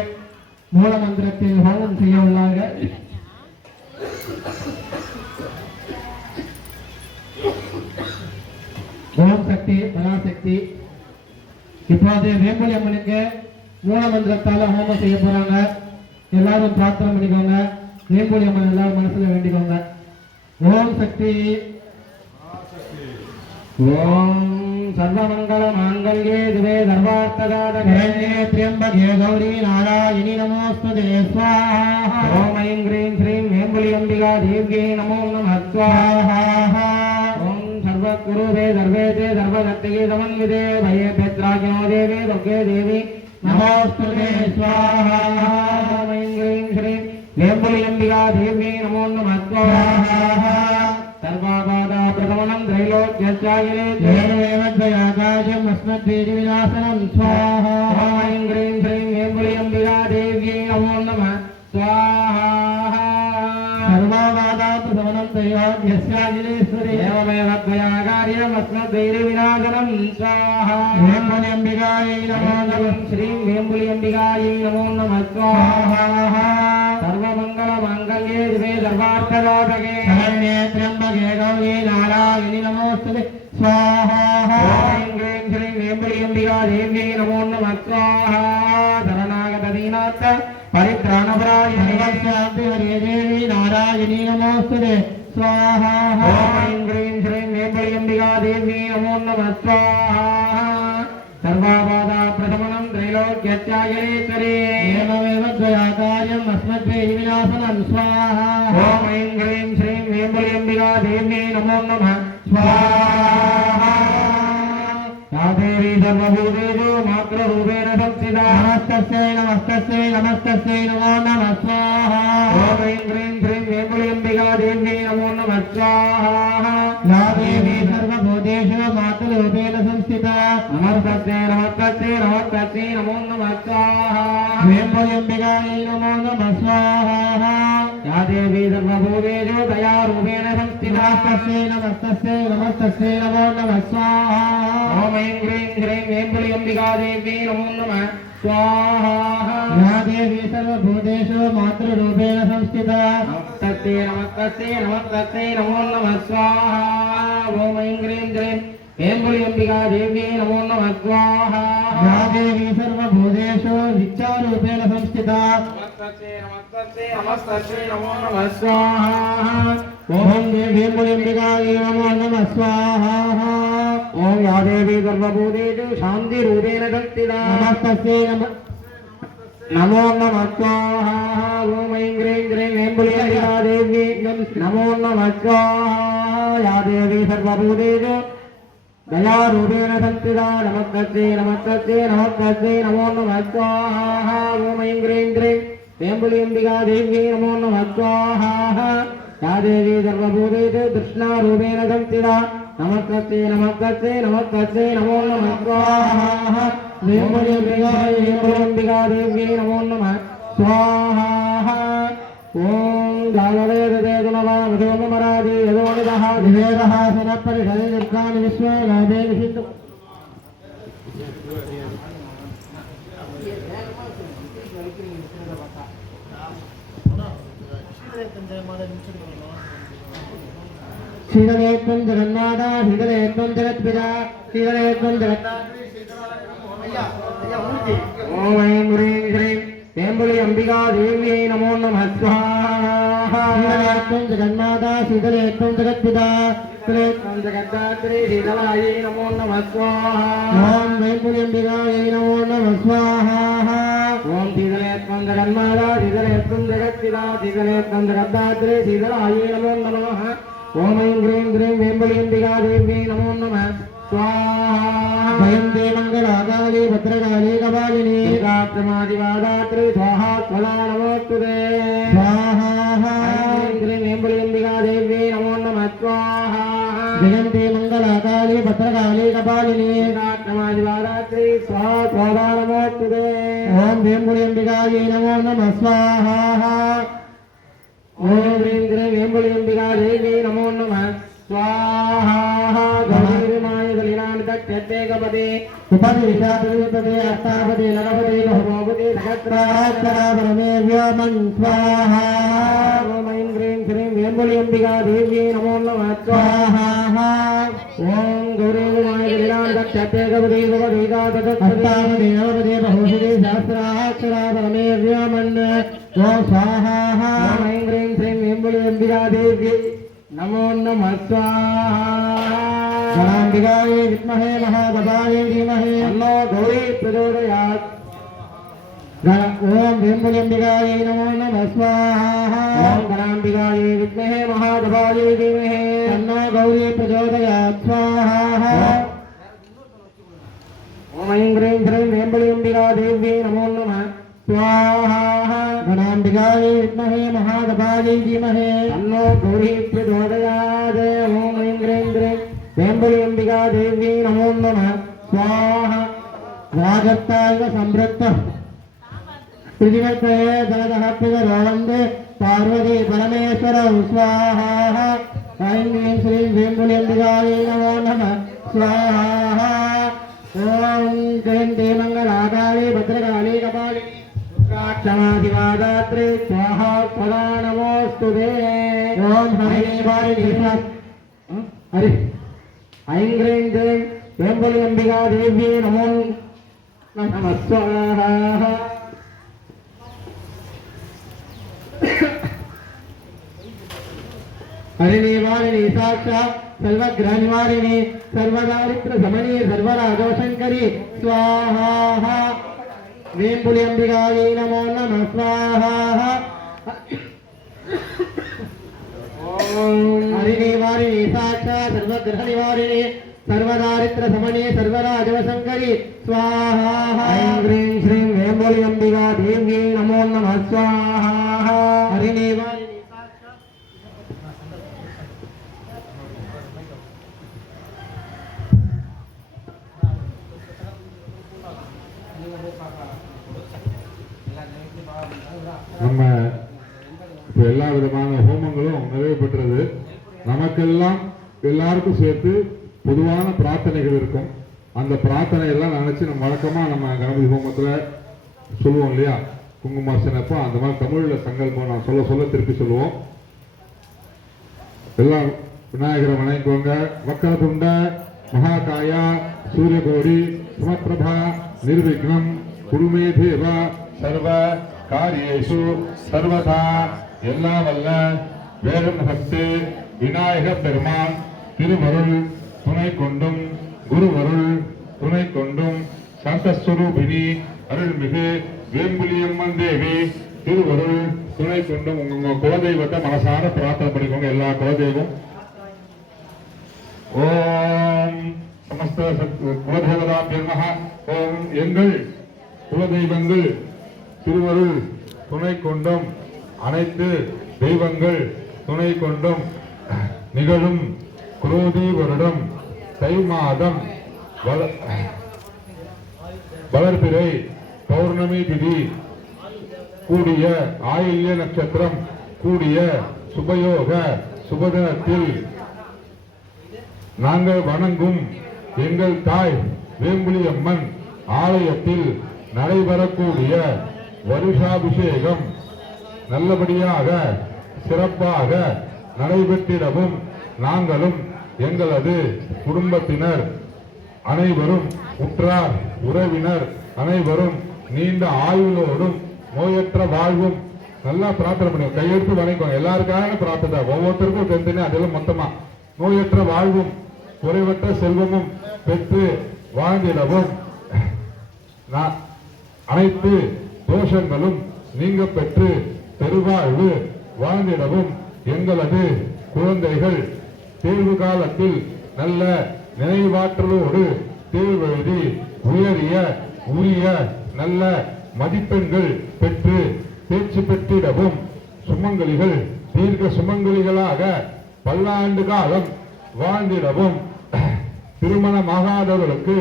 மூல மந்திரத்தில் ஹோமம் செய்ய உள்ளார்கள். ஓம் சக்தி பராசக்தி. இப்போது வேம்பொழி அம்மனுக்கு மூல மந்திரத்தால ஹோமம் செய்ய போறாங்க. எல்லாரும் பிரார்த்தனை பண்ணிக்கோங்க. வேம்பொழி அம்மன் எல்லாரும் மனசுல வேண்டிக்கோங்க. ஓம் சக்தி ஓம் सर्वमंगल मांगल्ये दिवे सर्वार्थदायिने त्र्यंबके गौरी नारायणी नमोस्तुते स्वाहा ओम ऐं ह्रीं श्रीं वेंबुली अंबिका देव्यै नमो नमः स्वाहा ओम सर्वकुरुवे सर्वेते सर्वशक्तिगे समन्विते भये पेत्राज्ञो देवे दुर्गे देवी नमोस्तुते स्वाहा ओम ऐं ह्रीं श्रीं वेंबुली अंबिका देव्यै नमो नमः स्वाहा सर्वाबाधा प्रथमनं त्रैलोक्यचायिने देवदेव द्वयाकाशम् अस्मद्वीति विनाशनं स्वाहा ओम ऐं ह्रीं श्रीं वेंबुली अंबिका देव्यै नमो नमः स्वाहा सर्वाबाधा प्रथमनं त्रैलोक्यचायिनेश्वरी एवमेव द्वयाकार्यम् अस्मद्वीति विनाशनं स्वाहा वेंबुली अंबिकायै नमो नमः श्रीं वेंबुली अंबिकायै नमो नमः स्वाहा सर्वमंगल मांगल्ये दिवे सर्वार्थदायिके शरण्ये त्र्यंबके गौरी नारायणी नमोस्तुते स्वाहा ओम ह्रीं श्रीं वेंबुली अंबिका देव्यै नमो नमः स्वाहा शरणागत दीनाथ परित्राणपरायणे शान्ति हरे देवी नारायणी नमोस्तुते स्वाहा ओम ह्रीं श्रीं वेंबुली अंबिका देव्यै नमो नमः स्वाहा सर्वाबाधा प्रथमनं त्रैलोक्यचायिनेश्वरी एवमेव द्वयाकार्यम् अस्मद्वीति विनाशनं स्वाहा ओम ऐं ह्रीं श्रीं वेंबुली अंबिका देव्यै नमो नमः स्वाहा या देवी सर्वभूतेषु मातृरूपेण संस्थिता नमस्तस्यै नमो नमः स्वाहा ओम ऐं ह्रीं श्रीं वेंबुली अंबिका देव्यै नमो नमः स्वाहा या देवी सर्वभूतेषु मातृरूपेण संस्थिता नमस्तस्यै नमो नमः स्वाहा वेंबुली अंबिकायै नमो नमः स्वाहा या देवी सर्वभूतेषु दयारूपेण संस्थिता नमस्तस्यै नमो नमः स्वाहा ओम ऐं ह्रीं श्रीं वेंबुली अंबिका देव्यै नमो नमः स्वाहा या देवी सर्वभूतेषु मातृरूपेण संस्थिता नमस्तस्यै नमस्तस्यै नमस्तस्यै नमो नमः स्वाहा ओम ऐं ह्रीं श्रीं हेम्बुलिम्बिका देव्यै नमो नमः स्वाहा या देवी सर्वभूतेषु नित्यारूपेण संस्थिता नमस्तस्यै नमस्तस्यै नमस्तस्यै नमो नमः स्वाहा ओम देवी हेम्बुलिम्बिकायै नमो नमः स्वाहा ओम या देवी सर्वभूतेषु शान्तिरूपेण संस्थिता नमस्तस्यै नमो नमः स्वाहा ओम ऐं ह्रीं श्रीं हेम्बुलिम्बिका देव्यै नमो नमः स्वाहा या देवी सर्वभूतेषु दयारूपेण संस्थिता नमस्तस्यै नमस्तस्यै नमस्तस्यै नमो नमः स्वाहा ओम ऐं ह्रीं श्रीं हेम्बुलिम्बिका देव्यै नमो नमः स्वाहा या देवी सर्वभूतेषु कृष्णारूपेण संस्थिता नमस्तस्यै नमस्तस्यै नमस्तस्यै नमो नमः स्वाहा हेम्बुलिम्बिका देव्यै नमो नमः स्वाहा ओम गालवेददेवनवामधोमरादि यदोनिदः दिवेदः सनपरिषदिर्गानि विश्वनादे विशिष्ट शीतलेत्वं जगन्नाथ शीतलेत्वं जगत्पिता शीतलेत्वं जगत्तात्री ओम ऐं ह्रीं श्रीं हेम्बुलिम्बिका देव्यै नमो नमः स्वाहा शीतलेत्वं जगन्नाथ शीतलेत्वं जगत्पिता शीतलेत्वं जगत्तात्री शीतलायै नमो नमः स्वाहा ओम हेम्बुलिम्बिकायै नमो नमः स्वाहा ओम शीतलेत्वं जगन्नाथ शीतलेत्वं जगत्पिता शीतलेत्वं जगत्तात्री शीतलायै नमो नमः ओम ऐं ह्रीं श्रीं हेम्बुलिम्बिका देव्यै नमो नमः स्वाहा जयन्ते मंगलाकाली भद्रकाली कपालिनी एकाक्षमादिवादात्री स्वाहा स्वदा नमोस्तुते स्वाहा ऐं ह्रीं हेम्बुलिम्बिका देव्यै नमो नमः स्वाहा जयन्ते मंगलाकाली भद्रकाली कपालिनी एकाक्षमादिवादात्री स्वाहा स्वदा नमोस्तुते ओम हेम्बुलिम्बिकायै नमो नमः स्वाहा ओम ह्रीं श्रीं हेम्बुलिम्बिका देव्यै नमो नमः स्वाहा गौरीमायगलिनान्तक्षतेकपदे उपदिशापदे अष्टापदे नरपदे बहुपदे सहस्राक्षरा परमे व्योमन् स्वाहा ओम ऐं ह्रीं श्रीं हेम्बुलिम्बिका देव्यै नमो नमः स्वाहा ओम गौरीमायगलिनान्तक्षतेकपदे उपदिशापदे नरपदे बहुपदे सहस्राक्षरा परमे व्योमन् स्वाहा ओम ऐं ह्रीं श्रीं हेम्बुलिम्बिका देव्यै नमो नमः स्वाहा गणाम्बिकायै विद्महे महागदायै धीमहि तन्नो गौरी प्रचोदयात् ओम हेम्बुलिम्बिकायै नमो नमः स्वाहा ओम गणाम्बिकायै विद्महे महागदायै धीमहि तन्नो गौरी प्रचोदयात् स्वाहा ओम ऐं ह्रीं श्रीं हेम्बुलिम्बिका देव्यै नमो नमः स्वाहा गणाम्बिकायै विद्महे महागदायै धीमहि तन्नो गौरी प्रचोदयात् ओम ऐं ह्रीं श्रीं हेम्बुलिम्बिका देव्यै नमो नमः स्वाहा राजत्ताय समृद्ध पृथिवर्तये जलदः पितरोवन्दे पार्वती परमेश्वरौ स्वाहा ऐं ह्रीं श्रीं हेम्बुलिम्बिकायै नमो नमः स्वाहा ओम जयन्ते मंगलाकाली भद्रकाली कपालिनी क्षमादिवादात्री स्वाहा स्वदा नमोस्तुते ओम हरि ऐं ह्रीं श्रीं हेम्बुलिम्बिका देव्यै नमो नमः स्वाहा हरिनिवारिणी साक्षात् सर्वग्रहनिवारिणी सर्वदारिद्र्य शमनी सर्वराजोशंकरी स्वाहा हेम्बुलिम्बिकायै नमो नमः स्वाहा हरिनिवारिणी साक्षात् सर्वग्रहनिवारिणी सर्वदारिद्र्य शमनी सर्वराजवशंकरी स्वाहा ऐं ह्रीं श्रीं हेम्बुलिम्बिका देव्यै नमो नमः स्वाहा हरिनिवारिणी நம்ம இப்போ எல்லா விதமான ஹோமங்களும் நிறைவு பெற்றது. நமக்கெல்லாம் எல்லாருக்கும் சேர்த்து பொதுவான பிரார்த்தனைகள் இருக்கும். அந்த பிரார்த்தனையெல்லாம் நினச்சி நம்ம வழக்கமாக நம்ம கணபதி ஹோமத்தில் சொல்லுவோம் இல்லையா, குங்குமார்ச்சனைப்போ அந்த மாதிரி தமிழில் சங்கல்பம் நான் சொல்ல சொல்ல திருப்பி சொல்லுவோம். எல்லாம் விநாயகரை வணங்கிக்கோங்க. வக்கரதுண்ட மகாகாயா சூரியகோடி சமப்பிரபா நிர்விக்னம் குருமே தேவ சர்வ காரியேஷு சர்வதா. எல்லாம் வல்ல வேதமுகத்து விநாயக பெருமான் திருவருள் துணை கொண்டும் குருவருள் துணை கொண்டும் சாந்தஸ்வரூபிணி அருள்மிகு வேம்புலியம்மன் தேவி திருவருள் துணை கொண்டும் உங்க குலதெய்வத்தை மனசார பிரார்த்தனை பண்ணிக்கோங்க. எல்லா குலதெய்வம் ஓம் சமஸ்த குலதெய்வதாபிய நமஹ. ஓம் எங்கள் குலதெய்வங்கள் திருவருள் துணை கொண்டும் அனைத்து தெய்வங்கள் துணை கொண்டும் நிகழும் குரோதி வருடம் தை மாதம் வளர்பிறை பௌர்ணமி திதி கூடிய ஆயில்ய நட்சத்திரம் கூடிய சுபயோக சுபதினத்தில் நாங்கள் வணங்கும் எங்கள் தாய் வேம்புலி அம்மன் ஆலயத்தில் நடைபெறக்கூடிய வருஷாபிஷேகம் நல்லபடியாக சிறப்பாக நடைபெற்றிடவும் நாங்களும் எங்களது குடும்பத்தினர் அனைவரும் உற்றார் உறவினர் அனைவரும் நீண்ட ஆயுளோடும் நோயற்ற வாழ்வும் நல்லா பிரார்த்தனை பண்ணுங்க. கையெழுத்து வணங்குவாங்க. எல்லாருக்காக பிரார்த்தனை, ஒவ்வொருத்தருக்கும் தெரிஞ்சு அதெல்லாம் மொத்தமா நோயற்ற வாழ்வும் குறைவற்ற செல்வமும் பெற்று வாழ்ந்திடவும் அனைத்து தோஷங்களும் நீங்க பெற்று பெருவாழ்வு வாழ்ந்திடவும் எங்களது குழந்தைகள் தேர்வு காலத்தில் நல்ல நினைவாற்றலோடு தேர்வு எழுதி உரிய நல்ல மதிப்பெண்கள் பெற்று தேர்ச்சி பெற்றிடவும் சுமங்கலிகள் தீர்க்க சுமங்கலிகளாக பல்லாண்டு காலம் வாழ்ந்திடவும் திருமணமாகாதவர்களுக்கு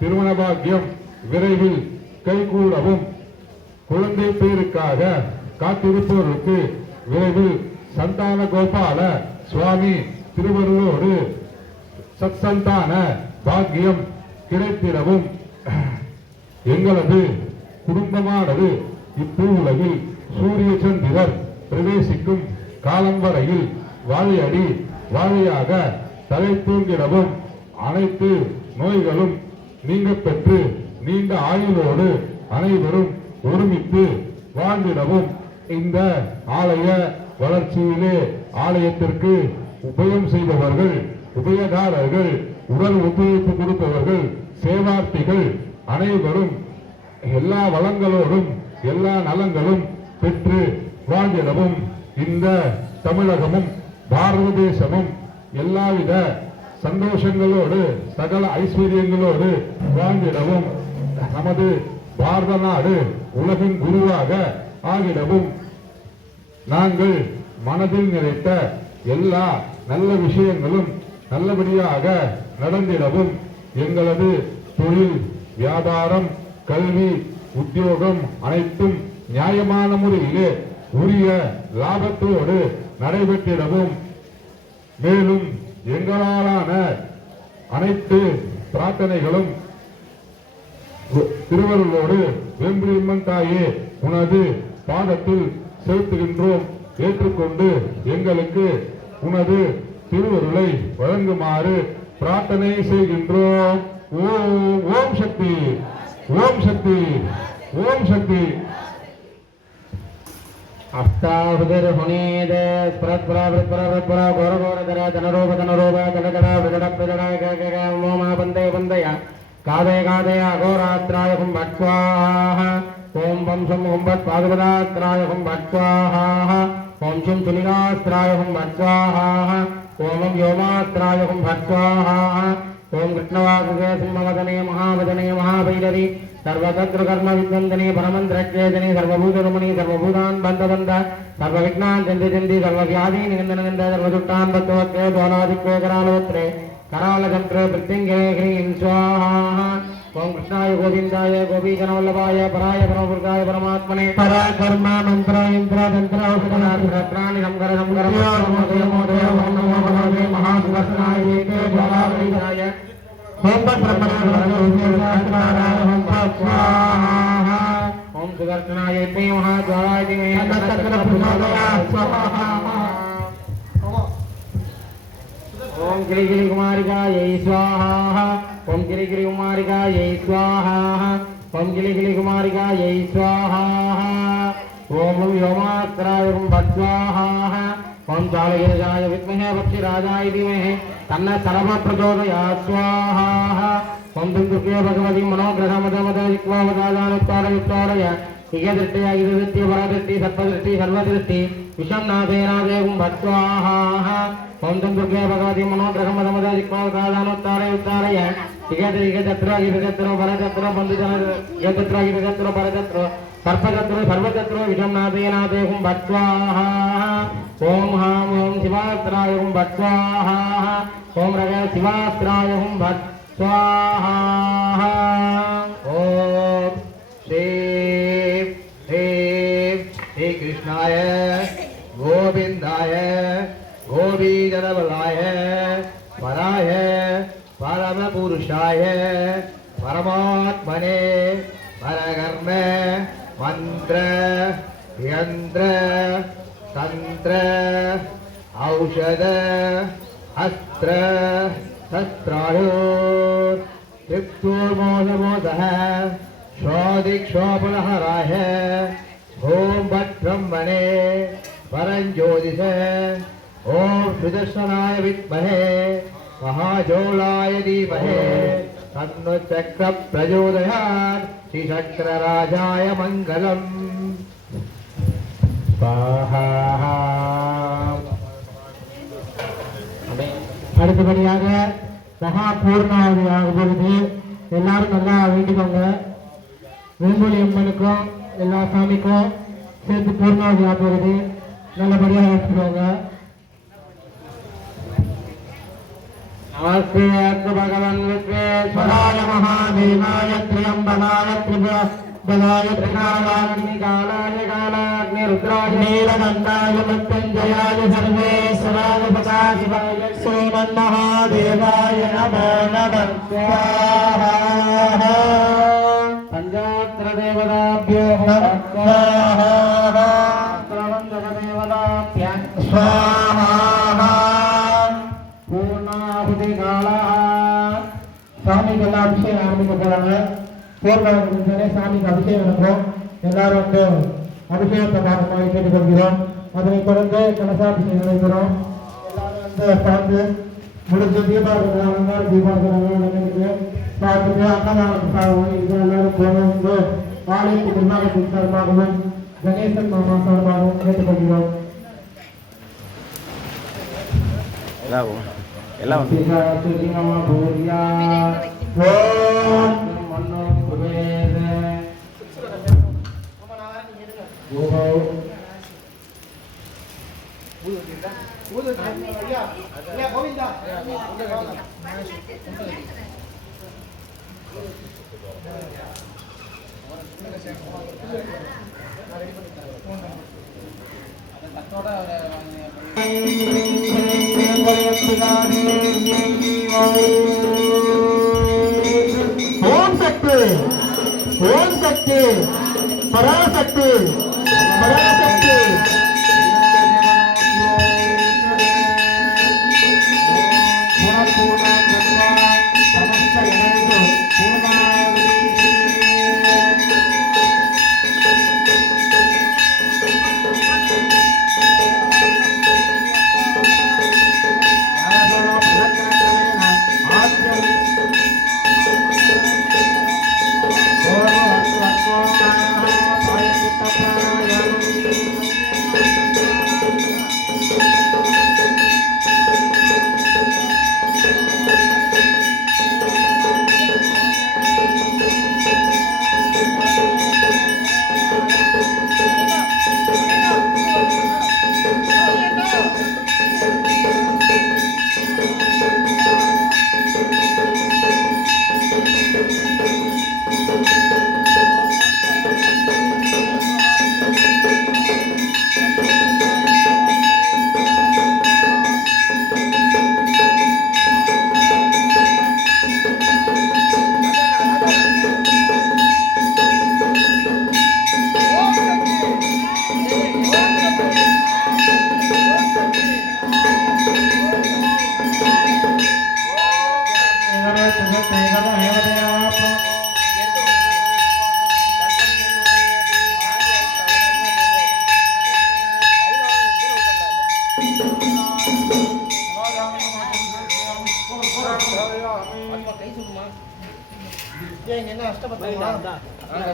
திருமண பாக்கியம் விரைவில் கைகூடவும் குழந்தை பேருக்காக காத்திருப்பவர்களுக்கு விரைவில் சந்தான கோபால சுவாமி திருவருளோடு சத்சந்தான பாக்கியம் கிடைத்திடவும் எங்களது குடும்பமானது இப்பூவுலகில் சூரிய சந்திரர் பிரவேசிக்கும் காலம் வரையில் வாழையடி வாழையாக தலை தூங்கிடவும் அனைத்து நோய்களும் நீங்க பெற்று நீண்ட ஆயுளோடு அனைவரும் ஒருமித்து வாழ்ந்திடவும் இந்த ஆலய வளர்ச்சியிலே ஆலயத்திற்கு உபயம் செய்பவர்கள் உபயதாரர்கள் உடல் ஒத்துழைப்பு கொடுப்பவர்கள் சேவார்த்திகள் அனைவரும் எல்லா வளங்களோடும் எல்லா நலங்களும் பெற்று வாழ்ந்திடவும் இந்த தமிழகமும் பாரத தேசமும் எல்லாவித சந்தோஷங்களோடு சகல ஐஸ்வர்யங்களோடு வாழ்ந்திடவும் நமது பாரத நாடு உலகின் குருவாக ஆகிடவும் நாங்கள் மனதில் நினைத்த எல்லா நல்ல விஷயங்களும் நல்லபடியாக நடந்திடவும் எங்களது தொழில் வியாபாரம் கல்வி உத்தியோகம் அனைத்தும் நியாயமான முறையிலே உரிய லாபத்தோடு நடைபெற்றிடவும் மேலும் எங்களாலான அனைத்து பிரார்த்தனைகளும் திருவருளோடு வேம்புலியம்மன் தாயே உனது பாதத்தில் செலுத்துகின்றோம். ஏற்றுக்கொண்டு எங்களுக்கு உனது திருவருளை வழங்குமாறு பிரார்த்தனை செய்கின்றோம். ஓம் சக்தி, ஓம் சக்தி, ஓம் சக்தி. அஷ்டாவதிர்ஹுணேத ஸ்பரத்பரா கோரகோரதர தனரோப தனரோப தனகர விகட பிரகட மோமா பந்தய பந்தய காதய காதய அகோராத்ராயகம் பட்வாஹ ஓம் வம்சம் ஓம்பத் பாதுபதாத்ராயகம் பட்வாஹ ஓம் சும் துலிகாஸ்திராயகம் பட்வாஹ ஓமம் யோமாத்ராயகம் பட்வாஹ ஓம் கிருஷ்ணவாசுதே சிம்மவதனே மகாவதனே மகாபைரவி सर्वतत्रुकर्म विद्वंदने परमंत्रक्षेदने सर्वभूतरमणि सर्वभूतान् बन्धबन्ध सर्वविघ्नान् चन्ति चन्ति सर्वव्याधि निगन्दनगन्ध सर्वदुष्टान् बद्धवत्रे द्वारादिक्वे करालवत्रे करालचन्द्रे प्रत्यङ्गे ह्रीं स्वाहा ओम कृष्णाय गोविन्दाय गोपीजनवल्लभाय पराय परमपुरुषाय परमात्मने पराकर्म मन्त्र यन्त्र तन्त्र औषधानि संकर संकर मोदय ओम नमो भगवते महासुदर्शनाय एके ज्वालावलिताय ओम ब्रह्मणाय ओम ओम सुदर्शनाय विद्महे महाज्वालाय धीमहि तन्नः चक्रः प्रचोदयात् स्वाहा ओम गिरिगिरि कुमारिकायै स्वाहा ओम गिरिगिरि कुमारिकायै स्वाहा ओम गिरिगिरि कुमारिकायै स्वाहा ओम व्योमास्त्राय स्वाहा ओम चालगिरिजाय विद्महे पक्षिराजाय धीमहि तन्नः सर्वः प्रचोदयात् स्वाहा ओम दुर्गे भगवती मनोग्रहमदमदजिह्वावदानुत्तारयुत्तारय इगदृष्टया इदृष्टि वरदृष्टि सर्पदृष्टि सर्वदृष्टि विषं नादेनादे स्वाहा ओम दुर्गे भगवती मनोग्रहमदमदजिह्वावदानुत्तारयुत्तारय इगदत्र वरदत्र बन्धुजन यदत्र परदत्र सर्पदत्र सर्वदत्र विषं नादेनादे स्वाहा ओम हां ओम शिवास्त्राय स्वाहा ओम रग शिवास्त्राय स्वाहा ओम श्री श्री कृष्णाय गोविंदाय गोपीजनबलाय पराय परम पुरुषाय परमात्मने परकर्म मंत्र यंत्र तंत्र औषध अस्त्र शस्त्राणो त्रिप्तोर्मोदमोदः शोदिक्षोपणहराय ओम भट्ब्रह्मणे परञ्ज्योतिष ओम सुदर्शनाय विद्महे महाजोलाय धीमहि तन्नो चक्र प्रचोदयात् श्रीचक्रराजाय मङ्गलम् स्वाहा அடுத்தபடியாக மகா பூர்ணாவதியாக பொழுது எல்லாரும் நல்லா வேண்டிக்கோங்க. வேம்புலி அம்மனுக்கும் எல்லா சாமிக்கும் சேர்த்து பூர்ணாவதி ஆகுறது நல்லபடியாக வச்சுக்கோங்க. நமஸ்தே அஸ்து பகவன் விஸ்வேஸ்வராய மகாதேவாய த்ரியம்பகாய திரிபுராய திரிகாலாக்னி காலாய காலாக்னி ருத்ராய நீலகண்டாய மృత్యుంజయాయ சர்வேஸ்வராய பகாசிவாய ஸ்ரீமன்மகாதேவாய நமோ நமः ஸ்வாஹா பஞ்சாக்ர தேவதாभ्यो ஸ்வாஹா த்ரவந்தக தேவதாभ्यः ஸ்வாஹா பூர்ணாஹுதி காலா சாமிக்கு அபிஷேகம் ஆரம்பிக்க போறாங்க. பூர்ணாஹுதி சாமிக்கு அபிஷேகம் நடக்கும். எல்லாரும் வந்து அபிஷேகத்தை பார்க்குமாறு கேட்டுக்கொள்கிறோம். அதனைத் தொடர்ந்து கலசாபிஷேகம் நடைபெறும். எல்லாரும் வந்து பார்த்து முடிஞ்ச தீபாவளி பார்த்துட்டு அன்னதானம் சாகுவோம். இது எல்லாரும் போனவங்க ஆலயத்து நிர்வாகத்தின் சார்பாகவும் கணேசன் மாமா சார்பாகவும் கேட்டுக்கொள்கிறோம். எல்லாம் ஓம் சக்தி பராசக்தி பராசக்தி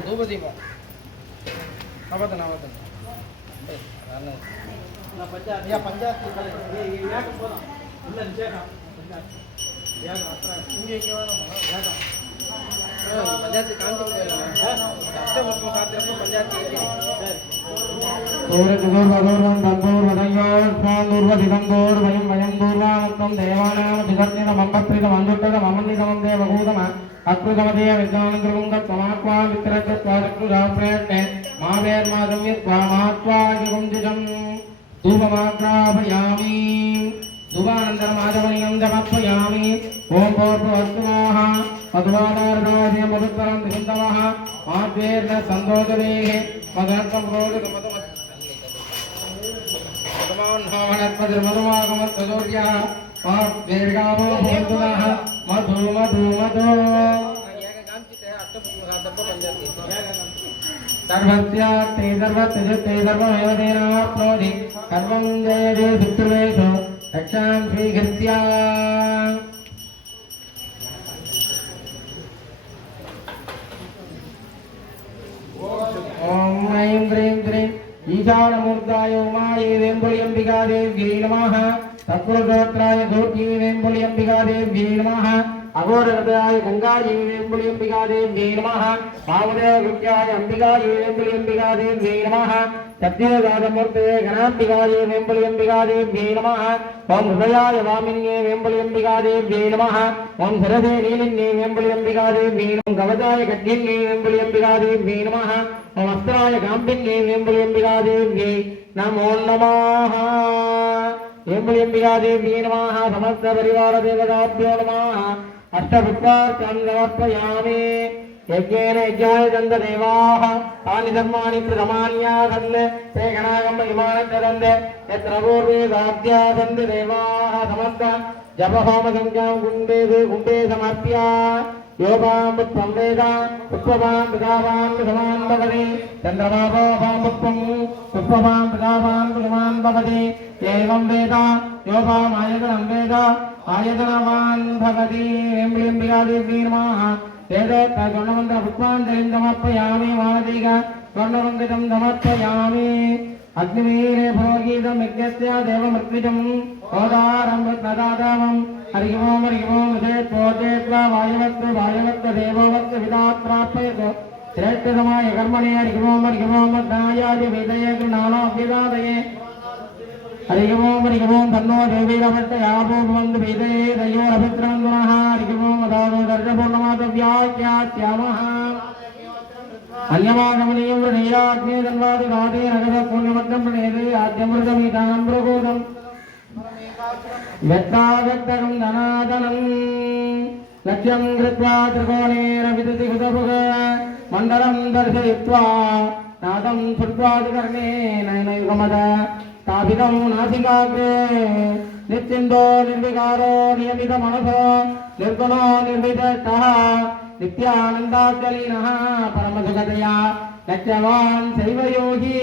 தூபதீபம் பஞ்சாயத்து அக்ருதமதே வித்வானுங்கமாத்மா வித்திரத்வாதிக்ருதாப்ரேட்டே மாவேர்மாதம்யத்வாமாத்வாதிகுஞ்சிதம் தூபமாக்ராபயாமி துவானந்தரம் ஆதவனியம் ஜமர்ப்பயாமி ஓம் பூர்வவர்த்துமாஹ மதுவாதாரணாதியம் மதுக்கரம் திகுந்தமஹ மாத்வேர்ன சந்தோதவேஹே மதனக்கம் ரோதகமதம மதுமாகமத்வதோர்யா மாத்வேர்காமோ பூந்துனஹ மது மது மது सर्वस्यात्ते सर्वत्यजते सर्वमेव तेनाप्नोति सर्वं जयते सुकृवेषु रक्षां स्वीकृत्य ॐ ऐं ह्रीं श्रीं ईशानमूर्ताय उमायै वेम्बुलियम्बिकादेव्यै नमः तत्पुरुषोत्राय सूर्यै वेम्बुलियम्बिकादेव्यै नमः अघोरहृदयाय गंगायै वेम्बुलियम्बिकादेव्यै नमः वामदेवकृत्याय अम्बिकायै वेम्बुलियम्बिकादेव्यै नमः सत्यदादमूर्ते गणाम्बिकायै वेम्बुलियम्बिकादेव्यै नमः ओं हृदयाय वामिन्ये वेम्बुलियम्बिकादेव्यै नमः ओं सरसे नीलिन्ये वेम्बुलियम्बिकादेव्यै नमः कवचाय कट्टिन्ये वेम्बुलियम्बिकादेव्यै नमः ओं अस्त्राय काम्पिन्ये वेम्बुलियम्बिकादेव्यै नमो नमः वेम्बुलियम्बिकादेव्यै नमः समस्त परिवार देवताभ्यो नमः अष्टपुत्रार्थं समर्पयामि यज्ञेन यज्ञाय दन्तदेवाः तानि धर्माणि प्रथमान्यासन् ते गणागं महिमानन्ददन्त यत्र पूर्वे साध्यासन्ति देवाः समस्त जपहोमसंख्यां कुण्डे समर्प्य योपां पुष्पं वेद पुष्पवां प्रजावान् समान् भवति चन्द्रमापोपां पुष्पं पुष्पवां प्रजावान् समान् भवति एवं वेद योपाम् आयतनं वेद आयतनवान् भवति वेम्बुलियम्बिकादेव्यै नमः वेदोक्त स्वर्णमन्त्र पुष्पाञ्जलिं समर्पयामि मानसिक स्वर्णमन्दिरं समर्पयामि अग्निमीरे पुरोगीतं यज्ञस्य देवमृत्विजं ओदारं रत्नदातामं हरि ओं विषयत्वोचेत्वा वायवत्व देवोवत्व विदात्रापयतु श्रेष्ठतमाय कर्मणे हरि ओं मद्नायाय वेदये गृह्णानाभ्युदादये हरि ओं तन्नो देवीरभट्टयापो भवन्तु वेदये दयोरभित्रं गुणः हरि ओं अदानो दर्शपूर्णमाधव्याख्यास्यामः अन्यमागमनीयं वृणीयाग्ने धन्वादि गादे नगद पुण्यमट्टं प्रणेदे आद्यमृतमितां प्रबोधम् व्यक्ताव्यक्तकं धनादनं लक्ष्यं कृत्वा त्रिकोणेन विदति हुतभुग मण्डलं दर्शयित्वा नादं श्रुत्वादिकर्णेन नैकमद स्थापितं नासिकाग्रे निश्चिन्तो निर्विकारो नियमितमनसो निर्गुणो निर्विदष्टः नित्यानन्दाचलीनः परमसुखतया लक्ष्यवान् सैव योगी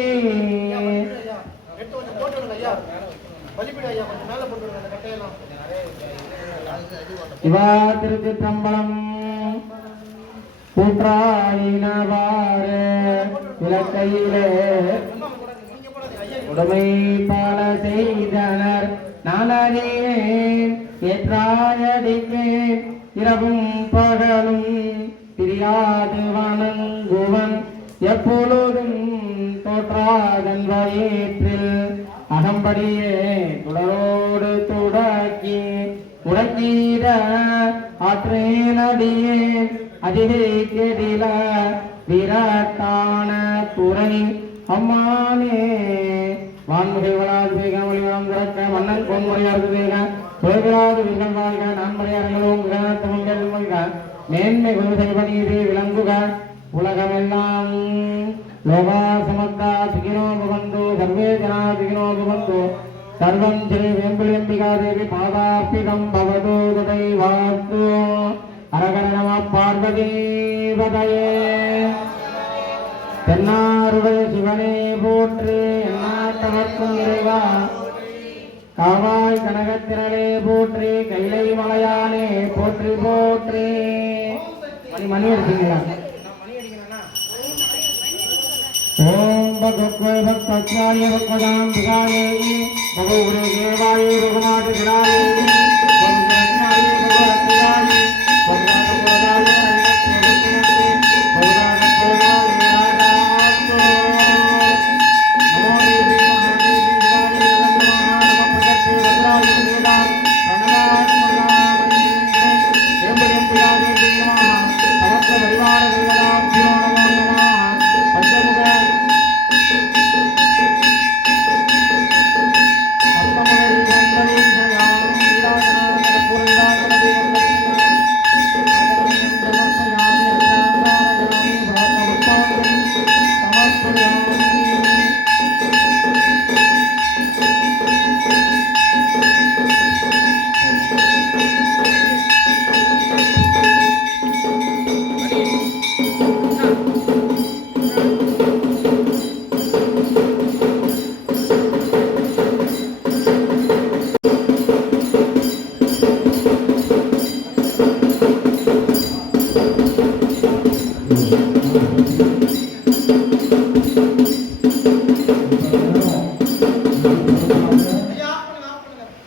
शिवा திருச்சிற்றம்பலம் கூற்றாயினவாறு இலக்கையிலே உடமை பால செய்தனர் நானறியேன் ஏற்றாயடிக்கே இரவும் பகலும் பிரியாது வணங்குவன் எப்பொழுதும் தோற்றாதன் வயிற்றில் அகம்படியே துடரோடு துடக்கி உடக்கீர ஆற்றேனடியே அதிகை கெடில விரட்டான துறை அம்மானே வான்முறை வளாது வேக மொழிவளம் திறக்க மன்னன் பொன்முறையாவது வேக சுயவிராது வில்லம் வாழ்க நான்முறையார்களும் தமிழ்கள் மொழிக மேன்மை குருசைபணியதே விளங்குக உலகமெல்லாம் லோகா சமஸ்தா சுகினோ பவந்து சர்வே ஜனா சுகினோ பவந்து சர்வம் ஸ்ரீ வேம்புலியம்பிகாதேவி பாதார்ப்பிதம் பவது ததைவாஸ்து அரகர நம பார்வதீபதயே தென்னாருடைய சிவனே போற்றி எந்நாட்டவர்க்கும் இறைவா காவாய் கனகத்திரளே போற்றி கைலை மலையானே போற்றி போற்றி மணி எடுத்தீங்களா? ஓம் பகவத்வே பக்தாய பக்தாம் துகாயே பகவரே தேவாய ரகுமாதி குணாயே பகவத்யாய பகவத்யாய பகவத்யாய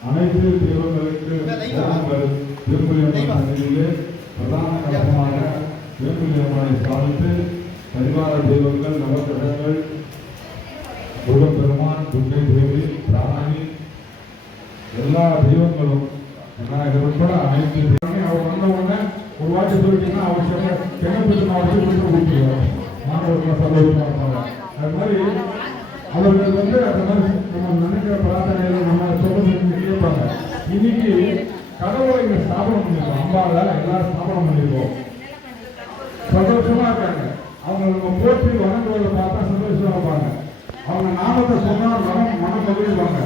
அனைத்து தெய்வங்களுக்கு திருப்பலியம்மன் சன்னதியிலே பிரதான கலசமாக திருப்பலியம்மனை ஸ்தாபித்து பரிவார தெய்வங்கள் நவக்கிரகங்கள் முருகப்பெருமான் துர்க்கை தேவி பிராணி எல்லா தெய்வங்களும் விநாயகர் உட்பட அனைத்து அவர் வந்த உடனே ஒரு வாட்டி சொல்லிட்டீங்கன்னா அவர் கிணப்பட்டு மாவட்டத்தில் ஊற்றுவார் மாணவர்கள் சந்தோஷமா இருப்பாங்க. அது மாதிரி அவர்கள் வந்து அந்த மாதிரி நம்ம நினைக்கிற பிரார்த்தனைகளை நம்ம சொல்றது கேட்பாங்க. இன்னைக்கு கடவுளை இங்க ஸ்தாபனம் பண்ணிருக்கோம். அம்பால எல்லாரும் ஸ்தாபனம் பண்ணிருக்கோம். சந்தோஷமா இருக்காங்க. அவங்க நம்ம போற்றி வணங்குவதை பார்த்தா சந்தோஷமா இருப்பாங்க. அவங்க நாமத்தை சொன்னா மனம் மகிழ்வாங்க.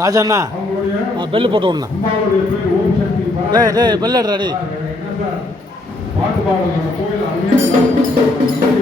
ராஜண்ணா பெல் போட்டு விடணும். அம்பாவுடைய பேர் ஓம் சக்தி. டேய் பெல் ரெடி. என்ன சார் பாட்டு பாடல் நம்ம கோயில் அருமையாக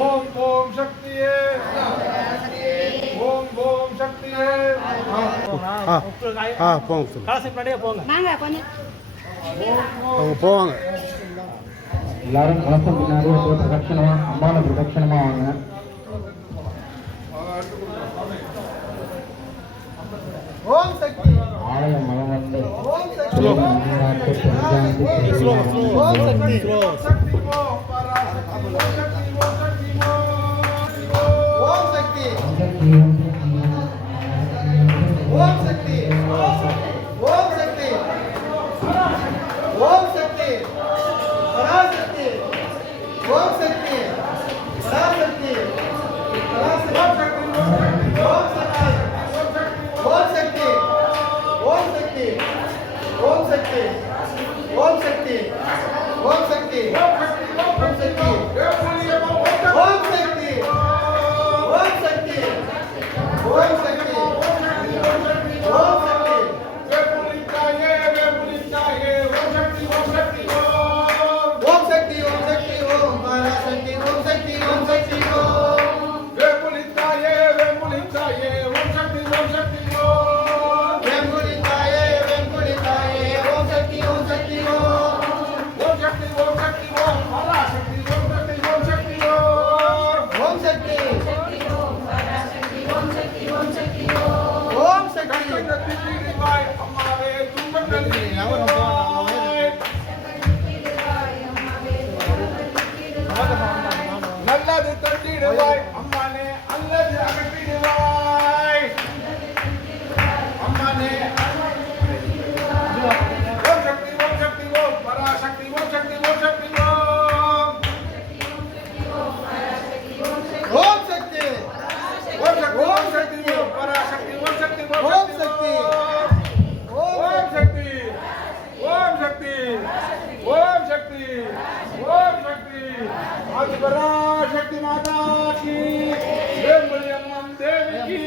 ஓம் ஓம் சக்தியே ஓம் ஓம் சக்தியே போங்க சொல்லு. வாங்க கொஞ்சம் அவங்க போவாங்க. எல்லாரும் கலசம் பின்னாடி அப்படியே பிரதட்சணமா அம்பால பிரதட்சணமா வாங்க. ஓம் சக்தி ஆலயம் மலம் வந்து ஓம் சக்தி ஸ்லோ ஸ்லோ ஓம் சக்தி ஸ்லோ. சக்தி ஓம் பராசக்தி ஓம் சக்தி ஓம் சக்தி ஓம் சக்தி ஓம் ஓம் சக்தி ஓம் சக்தி ஓம் சக்தி பராசக்தி ஓம் சக்தி பராசக்தி ஓம் சக்தி ஓம் சக்தி ஓம் சக்தி ஓம் சக்தி ஓம் சக்தி ஓம் சக்தி ஓம் சக்தி ஓம் சக்தி ஓம் சக்தி ஓம் சக்தி ஓம் சக்தி ஓம் சக்தி ஓம் சக்தி ஓம் பராசக்தி ஓம் சக்தி ஓம் சக்தி ஓம் வெங்குடி தாயே வெங்குடி தாயே ஓம் சக்தி ஓம் சக்தி ஓம் ஓம் சக்தி ஓம் சக்தி ஓம் பராசக்தி ஓம் சக்தி ஓம் சக்தி ஓம் சக்தி ஓம் சக்தி அம்மாவே துன்பங்கள் நல்லது தந்திடுவாய் அம்மானே அல்லது அகற்றிடுவாய் அம்மானே ஓம் சக்தி ஓம் பராசக்தி ஓம் சக்தி ஓம் சக்தி ஓம் ஓம் சக்தி ஓம் சக்தி ஓம் பராசக்தி ஓம் சக்தி ஓம் சக்தி ஓம் சக்தி ஓம் சக்தி ஓம் சக்தி ஓம் சக்தி ஆதி பராசக்தி மாதா की வேம்புலியம்மன் தேவி की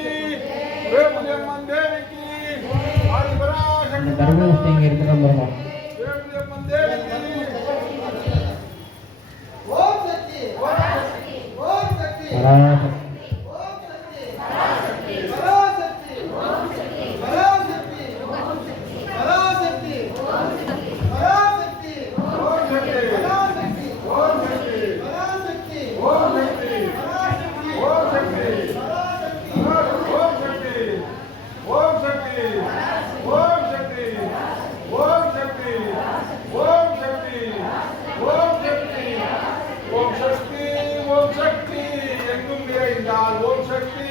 வேம்புலியம்மன் தேவி की ஆதி பராசக்தி தர்மபுரி இங்க இருக்கிற பாருங்க. வேம்புலியம்மன் தேவி की ஓம் சக்தி ஓம் சக்தி பராசக்தி பராசக்தி பராசக்தி பராசக்தி பராசக்தி ஓம் சக்தி பராசக்தி ஓம் சக்தி பராசக்தி ஓம் சக்தி பராசக்தி ஓம் சக்தி பராசக்தி ஓம் சக்தி ஓம் சக்தி ஓம் சக்தி ஓம் சக்தி ஓம் சக்தி ஓம் சக்தி ஓம் சக்தி ஓம் சக்தி எங்கும் நிறைந்தால் ஓம் சக்தி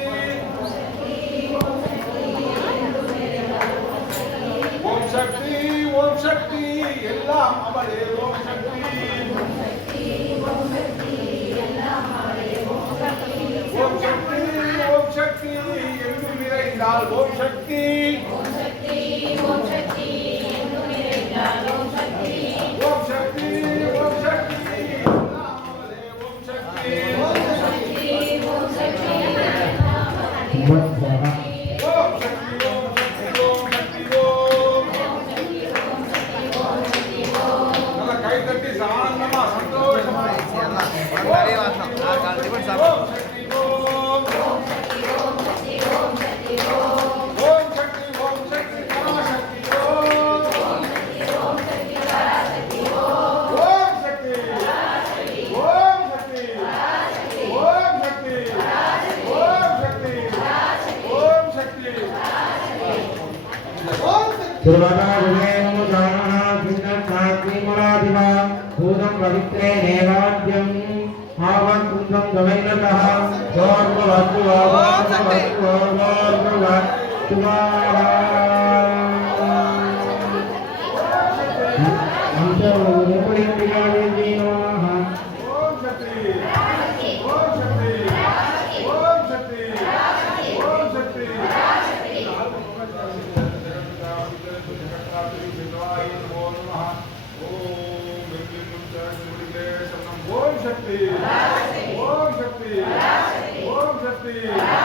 ஓம் சக்தி ஓம் சக்தி எல்லாம் அவளே ஓம் சக்தி ஓம் சக்தி ஓம் சக்தி எங்கும் நிறைந்தால் ஓம் சக்தி ஓம் சக்தி ஓம் சக்தி எல்லாம் அவளே ஓம் சக்தி ஓம் சக்தி ஓம் சக்தி ஓம் சக்தி ஓம் சக்தி ஓம் सर्वेमुदानः कृष्णसात्रिमलाधिवा भूतं पवित्रे देवाद्यम् आवत्कुन्दं गवैनतः ओम शक्ति ओम शक्ति ओम शक्ति